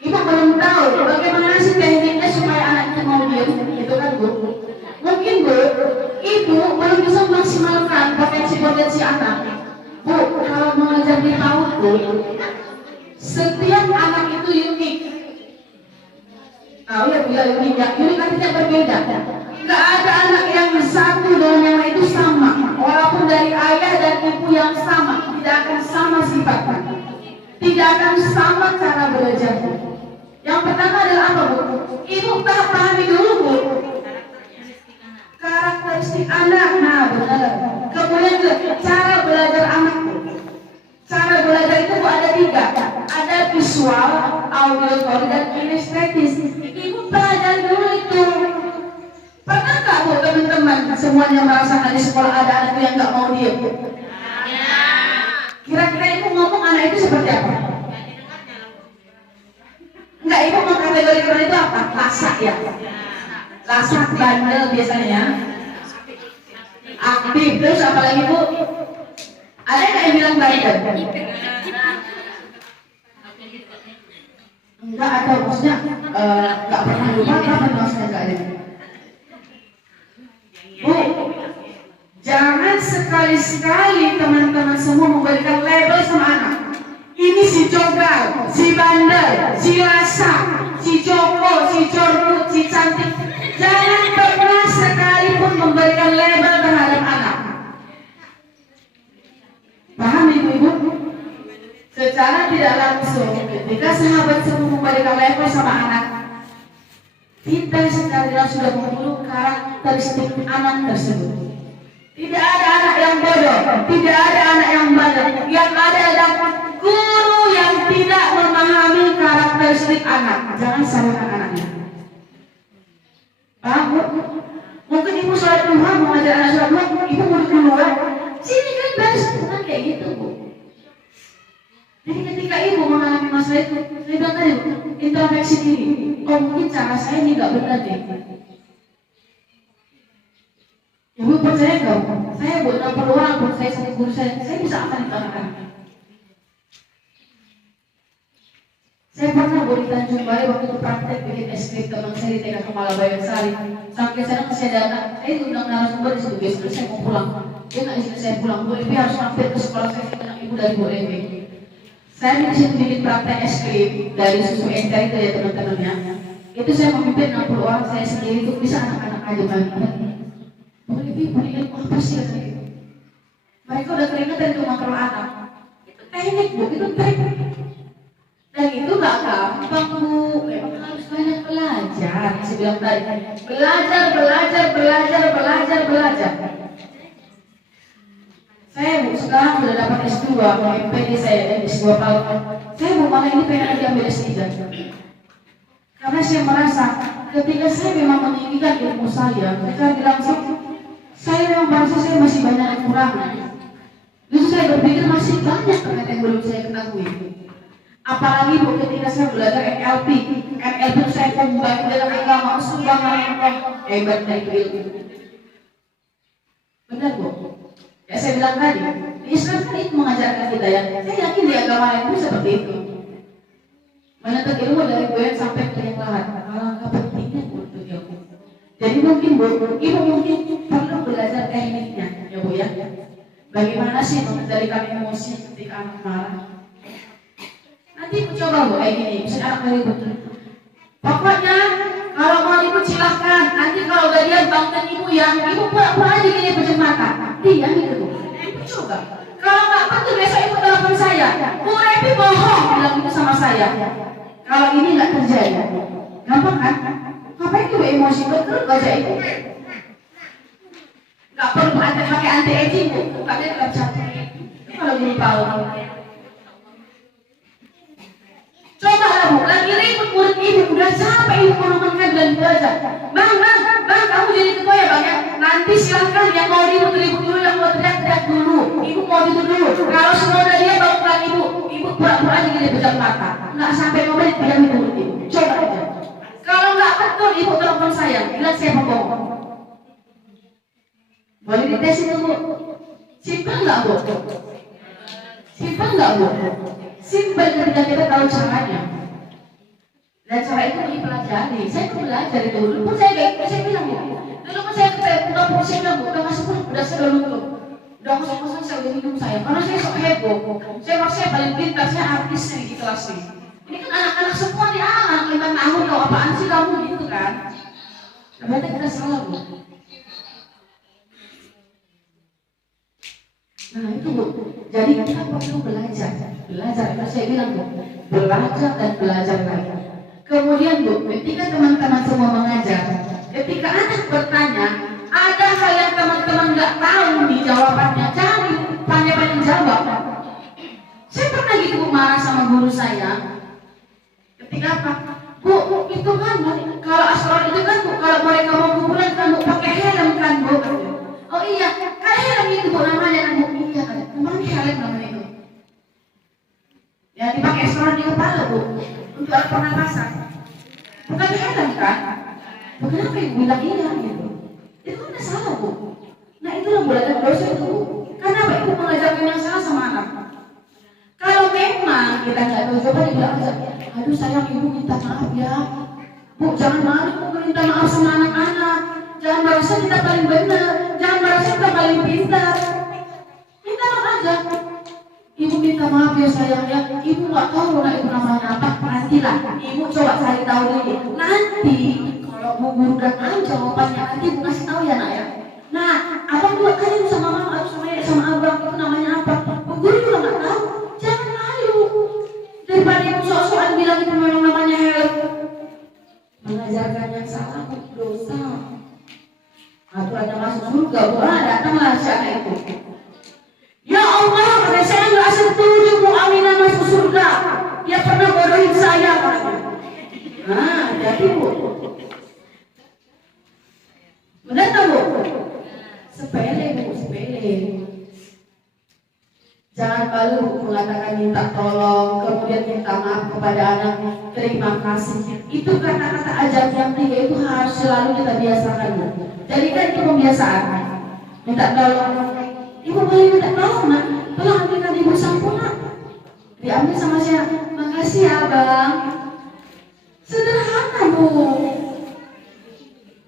Ibu belum tahu bagaimana sih tekniknya supaya anaknya mau diam, gitu kan Bu? Mungkin Bu, Ibu belum bisa memaksimalkan potensi-potensi anak. Bu, kalau mengajar di PAUD Bu, setiap anak itu unik. Tahu ya Bu ya, unik ya, unik artinya berbeda. Nggak ada anak yang satu dengan yang lain itu sama. Walaupun dari ayah dan ibu yang sama, tidak akan sama sifatnya. tidak akan sama cara belajarnya. Yang pertama adalah apa, Bu? Ibu pahami dulu, Bu, karakteristik anak. Nah, benar. Kemudian juga cara belajar anak, Bu. Cara belajar itu, Bu, ada 3. Ada visual, auditory, dan kinestetis. Ibu pelajari dulu itu. Pernah nggak, Bu, teman-teman semuanya merasakan di sekolah ada anak yang nggak mau diem? Kira-kira ibu ngomong anak itu seperti apa? Enggak, ibu mau kategorikan itu apa? Lasak ya? Lasak, bandel biasanya. Aktif, terus apa lagi, Bu? Ada nggak yang bilang bandel? Enggak, atau maksudnya nggak pernah lupa apa maksudnya nggak ada? Bu, jangan sekali-sekali teman-teman semua memberikan label sama anak. Ini si Jogal, si bandel, si Rasa, si Joko, si Jorput, si Cantik. Jangan pernah sekalipun memberikan label terhadap anak. Paham ibu-ibu? Secara tidak langsung, ketika sahabat semua memberikan label sama anak, kita secara tidak sudah membunuh karakteristik anak tersebut. Tidak ada anak yang bodoh, tidak ada anak yang bandel. Yang ada adalah guru yang tidak memahami karakteristik anak. Jangan salahkan anaknya. Paham, Bu? Mungkin ibu sholat duha, mau ngajar anak sholat duha, ibu mau duluan. Sini kan beres, bukan kayak gitu, Bu. Jadi ketika ibu mengalami masalah itu, saya bilang tadi, introspeksi diri. Oh, mungkin cara saya ini nggak benar deh. Ibu percaya nggak? Saya buat 60 orang, buat saya satu guru saya bisa apa di anak-anak? Saya pernah di Tanjung Balai waktu itu praktek bikin SKP teman saya di TK Kepala Bayan Sari. Sampai sana masih ada anak, saya diundang narasumber di situ besok saya mau pulang. Dia nggak izin saya pulang, Bu Evi harus mampir ke sekolah saya bilang ibu dari Bu Evi. Saya di situ bikin praktek SKP dari susu encer itu ya teman-temannya. Itu saya memimpin 60 orang saya sendiri itu bisa anak-anak aja banget. Bu Evi, apa sih katanya? Mereka udah keringetan untuk mengontrol anak. Itu teknik, Bu, itu teknik. Dan itu gak gampang, Bu. Memang harus banyak belajar. Saya bilang tadi, belajar. Saya, Bu, sekarang sudah dapat S2, MPD saya S2 tahun. Saya, Bu, malah ini pengen diambil S3. Karena saya merasa ketika saya memang meninggikan ilmu saya bilang saya memang merasa saya masih banyak yang kurang. Justru saya berpikir masih banyak ternyata yang belum saya ketahui. Apalagi, Bu, ketika saya belajar NLP itu saya kembali dalam agama, subhanallah, hebatnya itu ilmu. Benar, Bu? Ya saya bilang tadi, Islam kan itu mengajarkan kita ya. Saya yakin di agama lain itu seperti itu. Menuntut ilmu dari bulan sampai ke yang lahat. Alangkah pentingnya untuk ilmu. Jadi mungkin, Bu, ibu mungkin perlu belajar tekniknya, ya, Bu, ya. Bagaimana sih mengendalikan emosi ketika anak marah? Nanti ibu coba, Bu, kayak gini. Misalnya anak dari betul. Pokoknya kalau mau ikut silahkan. Nanti kalau udah dia bangun ibu yang ibu pura-pura aja gini pejam mata. Dia gitu, Bu. Ibu coba. Kalau nggak betul besok ibu telepon saya. Bu Evi bohong bilang itu sama saya. Kalau ini nggak terjadi, gampang kan? Ngapain tuh emosi betul baca ibu? Nggak perlu pakai anti aging, Bu. Bukannya nggak capek. Itu kalau guru tahu. Coba lah, Bu, lagi ribut murid ibu, udah sampai ibu menemukan dan belajar. Bang, kamu jadi ketua ya, Bang, ya? Nanti silahkan yang mau ribut dulu, yang mau teriak dulu. Ibu mau itu dulu. Kalau semua udah dia bawa pulang ibu pura-pura aja gini pejam mata. Nggak sampai momen pejam ibu. Coba aja. Kalau nggak betul, ibu telepon saya, bilang saya pembohong. Boleh dites itu, Bu? Simpel nggak, Bu? Simpel nggak, Bu? Simpel ketika kita tahu caranya. Dan cara itu dipelajari. Saya pun belajar itu. Dulu pun saya bilang, Bu. Dulu pun saya buka buku saya bilang, Bu, udah masuk pun udah saya luntur. Udah masuk saya udah minum saya. Karena saya sok heboh. Saya merasa saya paling pintar, saya artisnya di kelas ini. Ini kan anak-anak semua nih, anak 5 tahun, kau apaan sih kamu gitu kan? Ternyata kita salah, Bu. Nah itu, Bu. Jadi kita perlu belajar. Itu saya bilang Bu, belajar dan belajar lagi. Kemudian Bu, ketika teman-teman semua mengajar, ketika anak bertanya, ada hal yang teman-teman nggak tahu di jawabannya, jangan pandai-pandai jawab. Saya pernah gitu marah sama guru saya. Ketika apa? Bu, itu kan Bu, kalau astronot itu kan Bu, kalau mereka mau kuburan kan Bu pakai helm kan Bu. Oh iya, kan helm itu Bu namanya kan Bu. Iya kan, memang helm namanya itu. Ya dipakai astronot di kepala Bu, untuk alat pernapasan. Bukan helm kan? Bu, kenapa Ibu bilang iya gitu? Itu kan udah salah Bu. Nah itulah belajar dosa itu Bu. Karena apa? Ibu mengajarkan yang salah sama anak. Kalau memang kita nggak tahu, coba dibilang aja, aduh sayang Ibu minta maaf ya Bu, jangan malu Bu minta maaf sama anak-anak, jangan merasa kita paling benar, jangan merasa kita paling pintar, minta maaf aja. Ibu minta maaf ya sayang ya, Ibu nggak tahu nak Ibu namanya apa, nantilah Ibu coba cari tahu dulu, nanti kalau Bu guru datang jawabannya nanti Ibu kasih tahu ya nak ya. Nah abang juga kan sama mama, sama abang itu namanya apa, Bu guru juga nggak tahu. Jangan malu. Daripada Ibu sok-sokan bilang itu memang namanya helm. Mengajarkan yang salah itu dosa. Aturannya masuk surga, bukan datanglah si anak itu. Ya Allah, saya nggak setuju Bu Aminah masuk surga. Dia pernah bodohin saya. Nah, jadi Bu. Benar tak Bu? Sepele Bu, sepele. Jangan malu mengatakan minta tolong, kemudian minta maaf kepada anak, terima kasih. Itu kata-kata ajar yang tiga itu harus selalu kita biasakan. Jadikan itu pembiasaan. Minta tolong, Ibu boleh minta tolong nak, tolong ambilkan Ibu sampo nak. Diambil sama siapa? Makasih ya Abang. Sederhana Bu.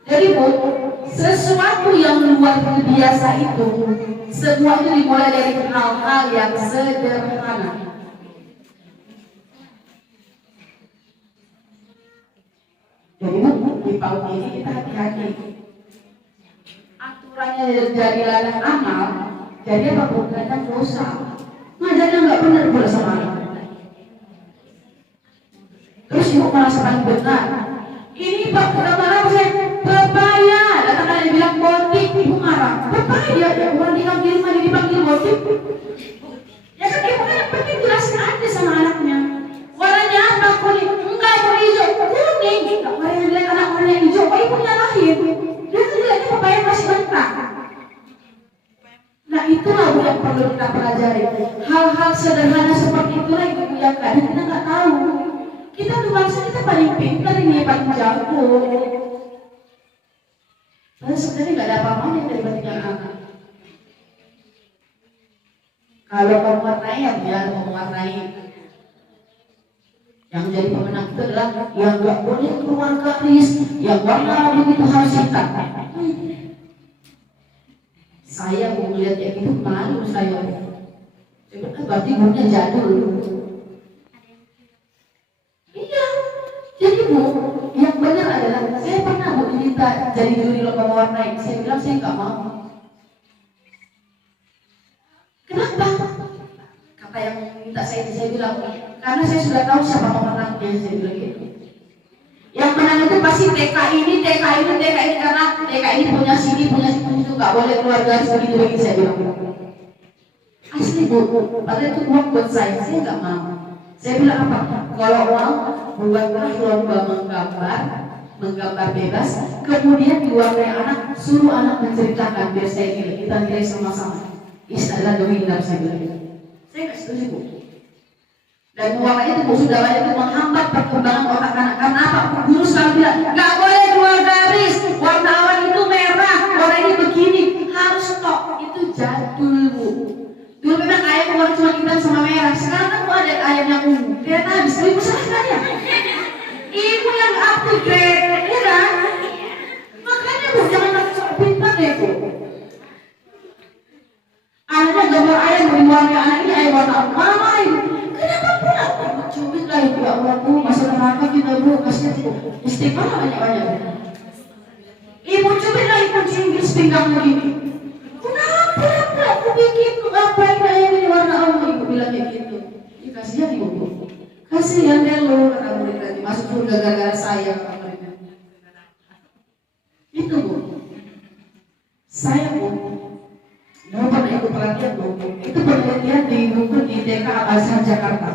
Jadi Bu, sesuatu yang luar biasa itu semua itu dimulai dari hal-hal yang sederhana. Jadi di PAUD ini kita hati-hati. Aturannya jadi ladang amal, jadi apa bukan dosa. Ngajarnya nggak benar pula sama anak. Terus Ibu merasa paling benar. Ini Pak udah marah saya. Pepaya, datang ada yang bilang botik, Ibu marah. Pepaya, ya orang dipanggil mah dipanggil botik. Ya kan Ibu kan yang penting jelasin aja sama anaknya. Warnanya apa kuning? Enggak, warna hijau. Kuning. Warna yang lihat anak warna hijau, kok Ibu nyalahin? Dia kan lihatnya pepaya masih mentah. Nah itulah Bu yang perlu kita pelajari. Hal-hal sederhana seperti itulah Ibu yang kadang kita nggak tahu. Kita tuh bangsa kita paling pintar ini, paling jago. Padahal sebenarnya nggak ada apa-apanya dari batingan anak. Kalau kamu warnai ya biar kamu warnai. Yang jadi pemenang itu adalah yang nggak boleh keluar garis, yang warna begitu harus hitam. Saya mau melihat yang itu malu saya. Berarti gurunya jadul. Iya. Jadi Bu, yang benar adalah saya pernah Bu diminta jadi juri lomba mewarnai. Saya bilang saya nggak mau. Kenapa? Kata yang minta saya bilang karena saya sudah tahu siapa pemenangnya. Saya bilang gitu. Yang menang itu pasti TK ini karena TK ini punya sini itu nggak boleh keluar garis begitu saya bilang. Asli Bu, padahal itu uang buat saya nggak mau. Saya bilang apa? Kalau uang buatlah lomba menggambar bebas, kemudian diwarnai anak, suruh anak menceritakan biar saya nilai, kita nilai sama-sama. Istilah dominan saya bilang. Saya nggak setuju Bu. Dan mewarnai itu Bu sudah banyak itu menghambat perkembangan otak anak. Karena apa? Guru selalu bilang nggak boleh keluar garis, warna awan itu merah, warna ini begini, harus stop. Itu jadul Bu. Dulu memang ayam warna cuma hitam sama merah. Sekarang kan Bu ada ayam yang ungu. Lihat habis, Ibu salah kan ya? Ibu yang up to date, ya kan? Makanya Bu jangan sok pintar deh Bu. Anaknya gambar ayam dari warna anak ini ayam warna apa Ibu? Kenapa pula? Cubit lah Ibu, ya Allah Bu, masih neraka kita Bu, kasihan Bu. Istighfar banyak-banyak. Ibu cubit lah Ibu cinggir sepinggang begini. Kenapa pula aku bikin ngapain ayam ini warna bilang kayak gitu. Ya kasihan ibu. Kasihan deh lo kata murid tadi masuk surga gara-gara saya kata muridnya. Itu bu. Saya bu, mau pernah ikut pelatihan bu. Itu penelitian di buku di TK Al-Azhar Jakarta.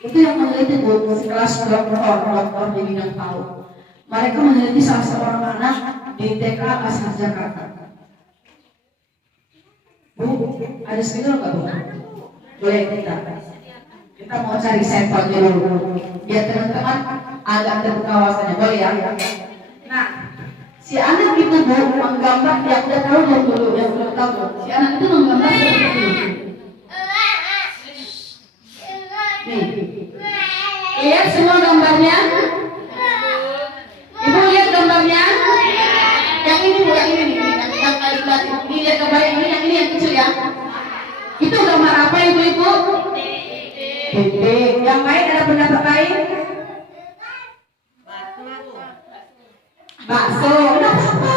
Itu yang meneliti bu, kelas doktor di bidang PAUD. Mereka meneliti salah seorang anak di TK Al-Azhar Jakarta. Bu, ada spidol nggak bu? Boleh kita mau cari sampelnya dulu biar teman-teman agak terbuka wawasannya, boleh ya? Nah, si anak itu bu menggambar, ya udah tahu dulu, yang belum tahu, si anak itu menggambar seperti ini. Nih, lihat semua gambarnya. Ibu lihat gambarnya. Yang ini bu, yang ini nih, yang kali lihat ini lihat gambar ini, yang kecil ya. Itu gambar apa ibu-ibu? Titik. Yang lain ada pendapat lain? Bakso. Udah apa?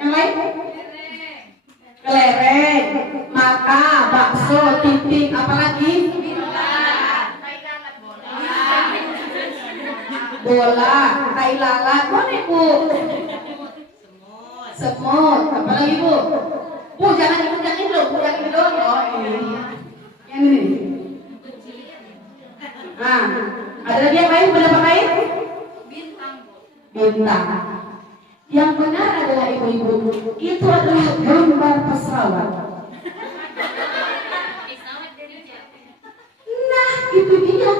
Yang lain? Kelereng, mata, bakso, titik, apa lagi? Bola, tai lalat, mana ibu? Semut, apa lagi bu? Bu jangan ikut yang ini loh, bu yang ini doang loh. Yang ini. Nah, ada lagi yang lain, pendapat lain? Bintang. Yang benar adalah ibu-ibu, itu adalah gambar pesawat. Nah, itu dia.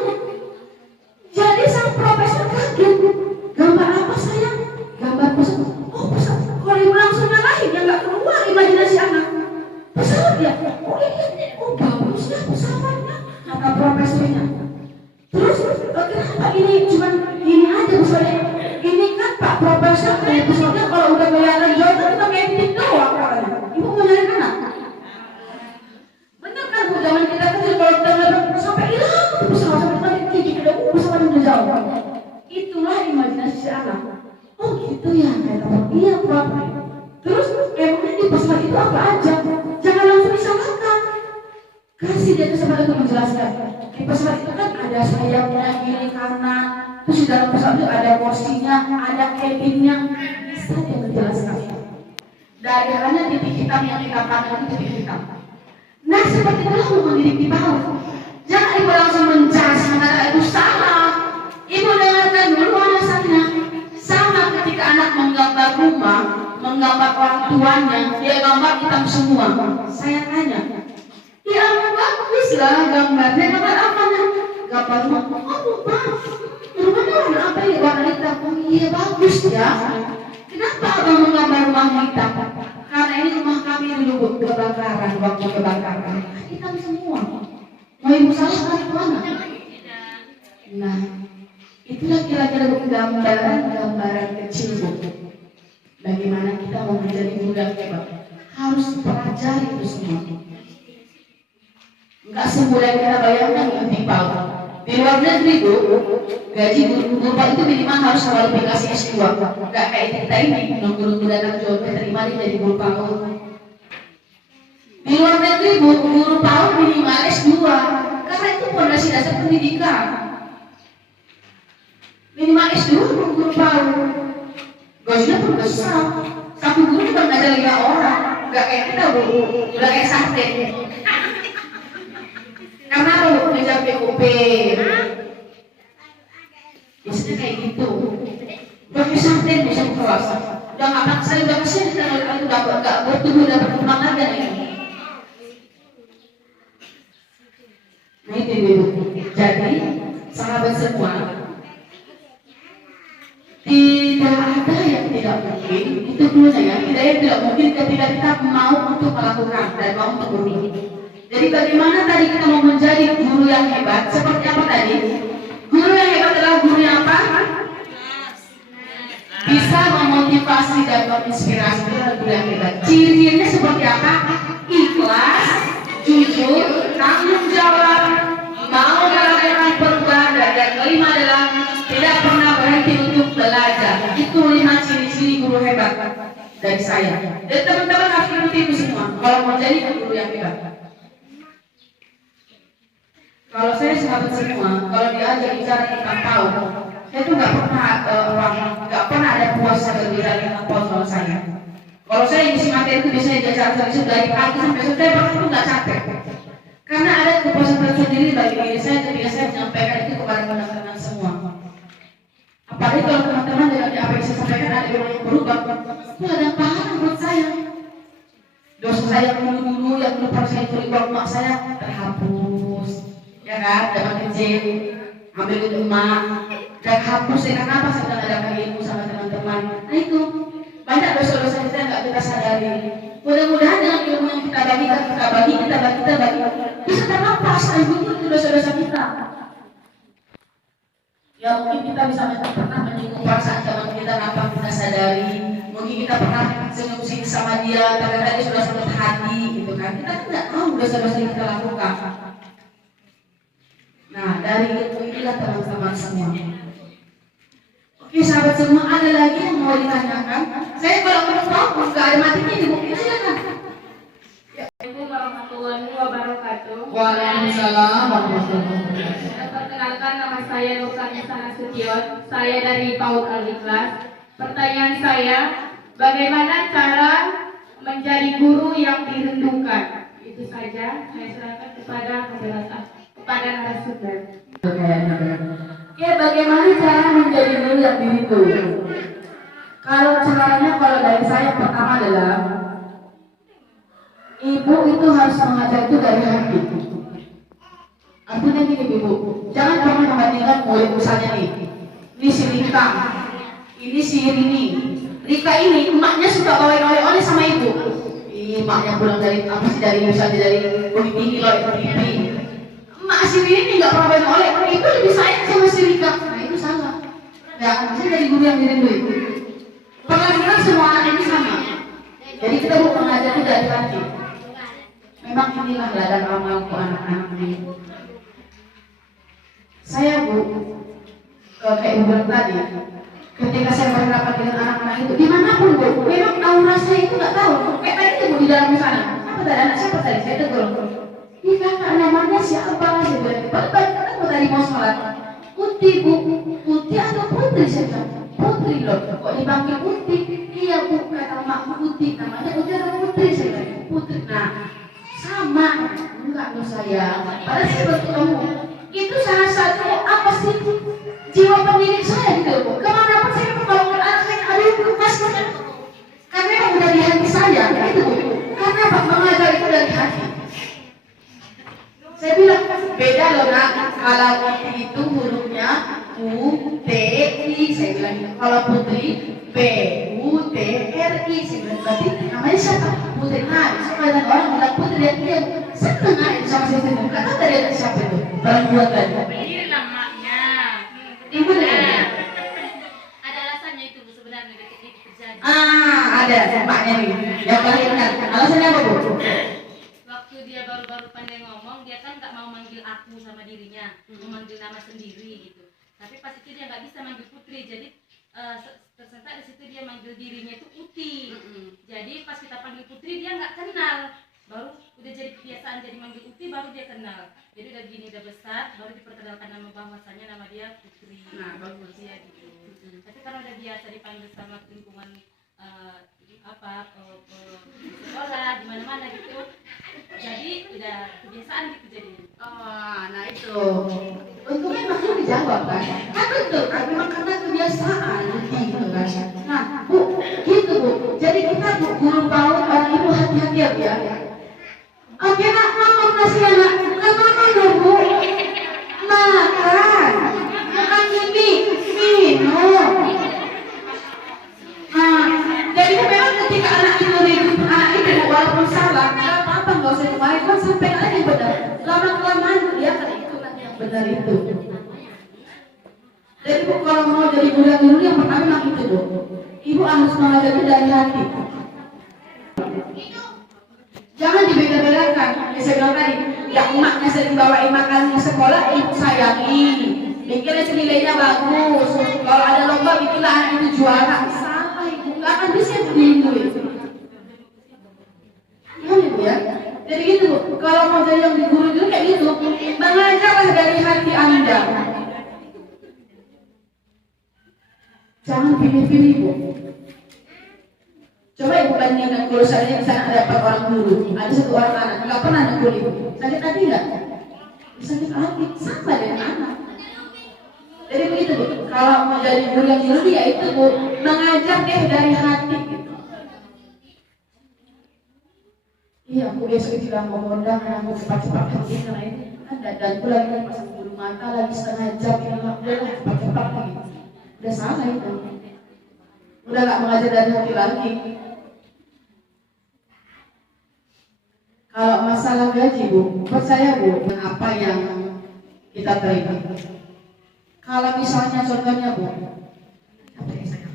Jadi sang profesor kaget. Gambar apa sayang? Gambar pesawat. Oh pesawat. Kalau ibu langsung nyalahin, ya nggak keluar imajinasi anak. Pesawat ya? Oh iya, oh bagus ya pesawatnya. Kata profesornya. Terus kenapa ini cuma ini aja misalnya? Ini kan Pak Profesor kayak pesawatnya kalau udah kelihatan jauh kan kita kayak titik doang katanya. Ibu mau nyari anak? Bener kan bu, zaman kita kecil kalau kita ngeliat sampai hilang tuh pesawat sampai kita titik udah pesawat udah jauh. Itulah imajinasi si anak. Oh gitu ya kata Pak. Iya Prof. Terus emangnya di pesawat itu apa aja? Jangan langsung disalahkan. Kasih dia kesempatan untuk menjelaskan. Di pesawat itu kan ada sayapnya kiri kanan, terus di dalam pesawat itu ada kursinya, ada cabinnya. Bisa dia menjelaskan. Dari hanya titik hitam yang kita pandang itu titik hitam. Nah seperti itulah mendidik di PAUD. Jangan ibu langsung menjudge mengatakan itu salah. Ibu dengarkan dulu alasannya. Sama ketika anak menggambar rumah, menggambar orang tuanya, dia gambar hitam semua. Saya tanya, ya bagus lah gambarnya, gambar apa nih? Gambar rumah. Oh rumah, rumahnya warna apa ya? Warna hitam. Oh iya bagus ya. Kenapa abang menggambar rumah hitam? Karena ini rumah kami dulu kebakaran, waktu kebakaran hitam semua. Mau ibu salahkan itu mana? Nah, itulah kira-kira gambaran kecil bu. Bagaimana kita mau menjadi guru yang hebat? Harus pelajari itu semua. Enggak semudah yang kita bayangkan di PAUD. Di luar negeri bu, gaji guru PAUD itu minimal harus kualifikasi S2. Enggak kayak kita ini, guru datang jual terima dia jadi guru PAUD. Di luar negeri bu, guru PAUD minimal S2. Karena itu fondasi dasar pendidikan. Minimal S2 guru PAUD. Gajinya pun besar. Satu guru cuma ngajar 5 orang. Enggak kayak kita bu, udah kayak sate. Karena apa bu? Ngejar PUP. Biasanya kayak gitu. Udah kayak sate bisa kelas. Udah nggak paksa, udah kesian kita itu nggak bertumbuh, udah berkembang lagi ini. Nah itu ibu. Jadi sahabat semua, tidak ada yang tidak mungkin. Itu dulunya ya. Tidak yang tidak mungkin ketika kita mau untuk melakukan dan mau untuk berpikir. Jadi bagaimana tadi kita mau menjadi guru yang hebat? Seperti apa tadi? Guru yang hebat adalah guru yang apa? Bisa memotivasi dan menginspirasi. Guru yang hebat. Ciri-cirinya seperti apa? Ikhlas, jujur, tanggung jawab, mau melakukan perubahan, dan yang kelima adalah tidak pernah berhenti untuk belajar. Itu 5 ciri-ciri guru hebat dari saya. Dan teman-teman harus mengerti itu semua kalau mau jadi guru yang hebat. Kalau saya sahabat semua, kalau diajak bicara tentang PAUD, saya tuh nggak pernah ada puas berbicara tentang PAUD kalau saya. Kalau saya isi materi itu biasanya jajar dari pagi sampai sore, bahkan itu nggak capek. Karena ada kepuasan tersendiri bagi diri saya ketika saya menyampaikan itu kepada teman-teman semua. Apalagi kalau teman-teman dengan apa yang saya sampaikan ada yang berubah, itu ada yang paham menurut saya. Dosa saya yang dulu yang pernah saya curi uang mak saya terhapus, ya kan? Zaman kecil ambil itu emak dan hapus ya kenapa saya mengadakan ilmu sama teman-teman. Nah itu banyak dosa-dosa kita yang nggak kita sadari. Mudah-mudahan dengan ilmu yang kita bagi bisa terlepas itu dosa-dosa kita. Ya mungkin kita bisa pernah menyinggung perasaan teman kita tanpa kita sadari. Mungkin kita pernah senyum sama dia, ternyata dia sudah sakit hati, gitu kan? Kita tidak tahu dosa-dosa yang kita lakukan. Nah dari ilmu inilah teman-teman semua. Oke sahabat semua, ada lagi yang mau ditanyakan? Saya kalau belum tahu, nggak ada matinya di buku silakan. Assalamualaikum warahmatullahi wabarakatuh. Waalaikumsalam warahmatullahi wabarakatuh. Perkenalkan nama saya Nurkanisa Nasution. Saya dari PAUD Al-Ikhlas. Pertanyaan saya, bagaimana cara menjadi guru yang dirindukan? Itu saja. Saya serahkan kepada penjelasan kepada narasumber. Oke, bagaimana cara menjadi guru yang dirindu? Kalau caranya, kalau dari saya pertama adalah ibu itu harus mengajar itu dari hati. Artinya gini ibu, jangan pernah membandingkan murid misalnya nih, ini si Rika, ini si Rini. Rika ini emaknya suka bawain oleh-oleh sama ibu. Emaknya pulang dari apa sih dari misalnya dari Bukit Tinggi loh itu TV. Emak si Rini nggak pernah bawain oleh, ibu lebih sayang sama si Rika. Nah itu salah. Ya, saya dari guru yang dirindu itu. Pengalaman semua anak ini sama. Jadi kita mau mengajar itu dari hati. Memang inilah ladang amalku anak-anak ini. Saya bu, kayak ibu bilang tadi, ketika saya berhadapan dengan anak-anak itu, dimanapun bu, memang aura saya itu nggak tahu. Kayak tadi itu bu di dalam sana, apa tadi anak siapa tadi? Saya tegur. Ini kakak namanya siapa? Saya bilang, kenapa tadi mau sholat? Putih bu, putih atau putri? Saya bilang, putri loh. Kok dipanggil putih? Iya bu, kata makku putih. Namanya putih atau putri? Saya bilang, putri. Nah, sama enggak tuh saya. Padahal saya bertemu. Itu salah satu apa sih jiwa pendidik saya gitu bu. Kemanapun saya kalau anak saya ada yang lepas karena memang udah di hati saya gitu bu. Karena apa mengajar itu dari hati. Saya bilang beda loh nak. Kalau putri itu hurufnya U T I. Saya bilang kalau putri P U T R I. Saya bilang berarti namanya siapa? Putri. Nah, sekarang orang bilang putri dia seneng aja sama saya seneng. Karena tadi ada siapa itu? Perempuan tadi. Ini namanya. Ibu deh. Ada alasannya itu Bu, sebenarnya itu terjadi. Ada maknya nih. Yang melahirkan. Alasannya apa bu? Waktu dia baru-baru pandai ngomong, dia kan nggak mau manggil aku sama dirinya, memanggil nama sendiri gitu. Tapi pas itu dia nggak bisa manggil putri, jadi tersentak di situ dia manggil dirinya itu Uti. Jadi pas kita panggil putri dia nggak kenal, baru udah jadi kebiasaan jadi manggil Uti baru dia kenal. Jadi udah gini udah besar baru diperkenalkan nama bahwasanya nama dia Putri. Nah bagus ya gitu. Tapi karena udah biasa dipanggil sama lingkungan sekolah di mana-mana gitu, jadi udah kebiasaan gitu jadi. Nah itu. Untungnya makanya dijawab kan. Kan betul kan memang karena kebiasaan gitu kan. Nah bu, gitu bu. Jadi kita bu guru PAUD ibu hati-hati ya. Oke nak, makan nasi anak. Makan dulu bu. Makan. Makan ini minum. Nah, jadi memang ketika anak itu walaupun salah, nggak apa-apa nggak usah kemarin kan sampai aja yang benar. Lama-kelamaan dia akan ikut nanti yang benar itu. Jadi bu kalau mau jadi guru yang pertama memang itu bu. Ibu harus mengajar itu dari hati. Jangan dibeda-bedakan. Saya bilang tadi, yang emaknya sering bawain makanan ke sekolah, ibu sayangi. Bikinnya nilainya bagus. Kalau ada lomba, bikinlah anak itu juara. Sama ibu, nggak akan bisa ibu itu. Iya ibu ya. Jadi gitu bu. Kalau mau jadi yang di guru kayak gitu, mengajarlah Jangan pilih-pilih Bu. Coba Ibu bandingkan kalau saya di sana ada 4 orang guru, ada 1 orang anak, nggak pernah negur Ibu. Sakit hati nggak? Sakit hati, sama dengan anak. Jadi begitu Bu, kalau mau jadi guru yang mulia ya itu Bu, mengajar deh dari hati gitu. Iya, aku besok tidak mau ngundang karena aku cepat-cepat pergi karena ini ada dan aku lagi pasang bulu mata lagi setengah jam ya udah cepat-cepat gitu. Udah salah itu. Udah nggak mengajar dari hati lagi. Kalau masalah gaji Bu, percaya Bu, apa yang kita terima. Kalau misalnya contohnya Bu, apa yang saya